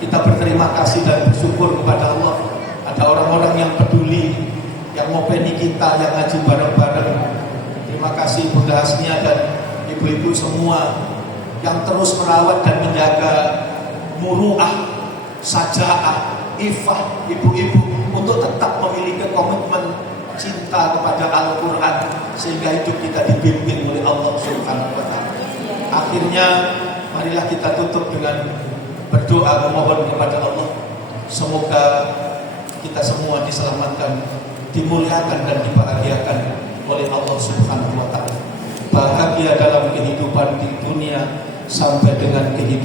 Kita berterima kasih dan bersyukur kepada Allah. Ada orang-orang yang peduli, yang ngopeni kita, yang ngaji bareng-bareng. Terima kasih Bunda Hasnia dan ibu-ibu semua yang terus merawat dan menjaga muruah, sajaah, ifah ibu-ibu untuk tetap memiliki komitmen cinta kepada Al-Quran sehingga hidup kita dibimbing oleh Allah Subhanahu wa ta'ala. Akhirnya marilah kita tutup dengan berdoa memohon kepada Allah, semoga kita semua diselamatkan, dimuliakan dan dibahagiakan oleh Allah Subhanahu wa ta'ala. Bahagia dalam kehidupan di dunia sampai dengan kehidupan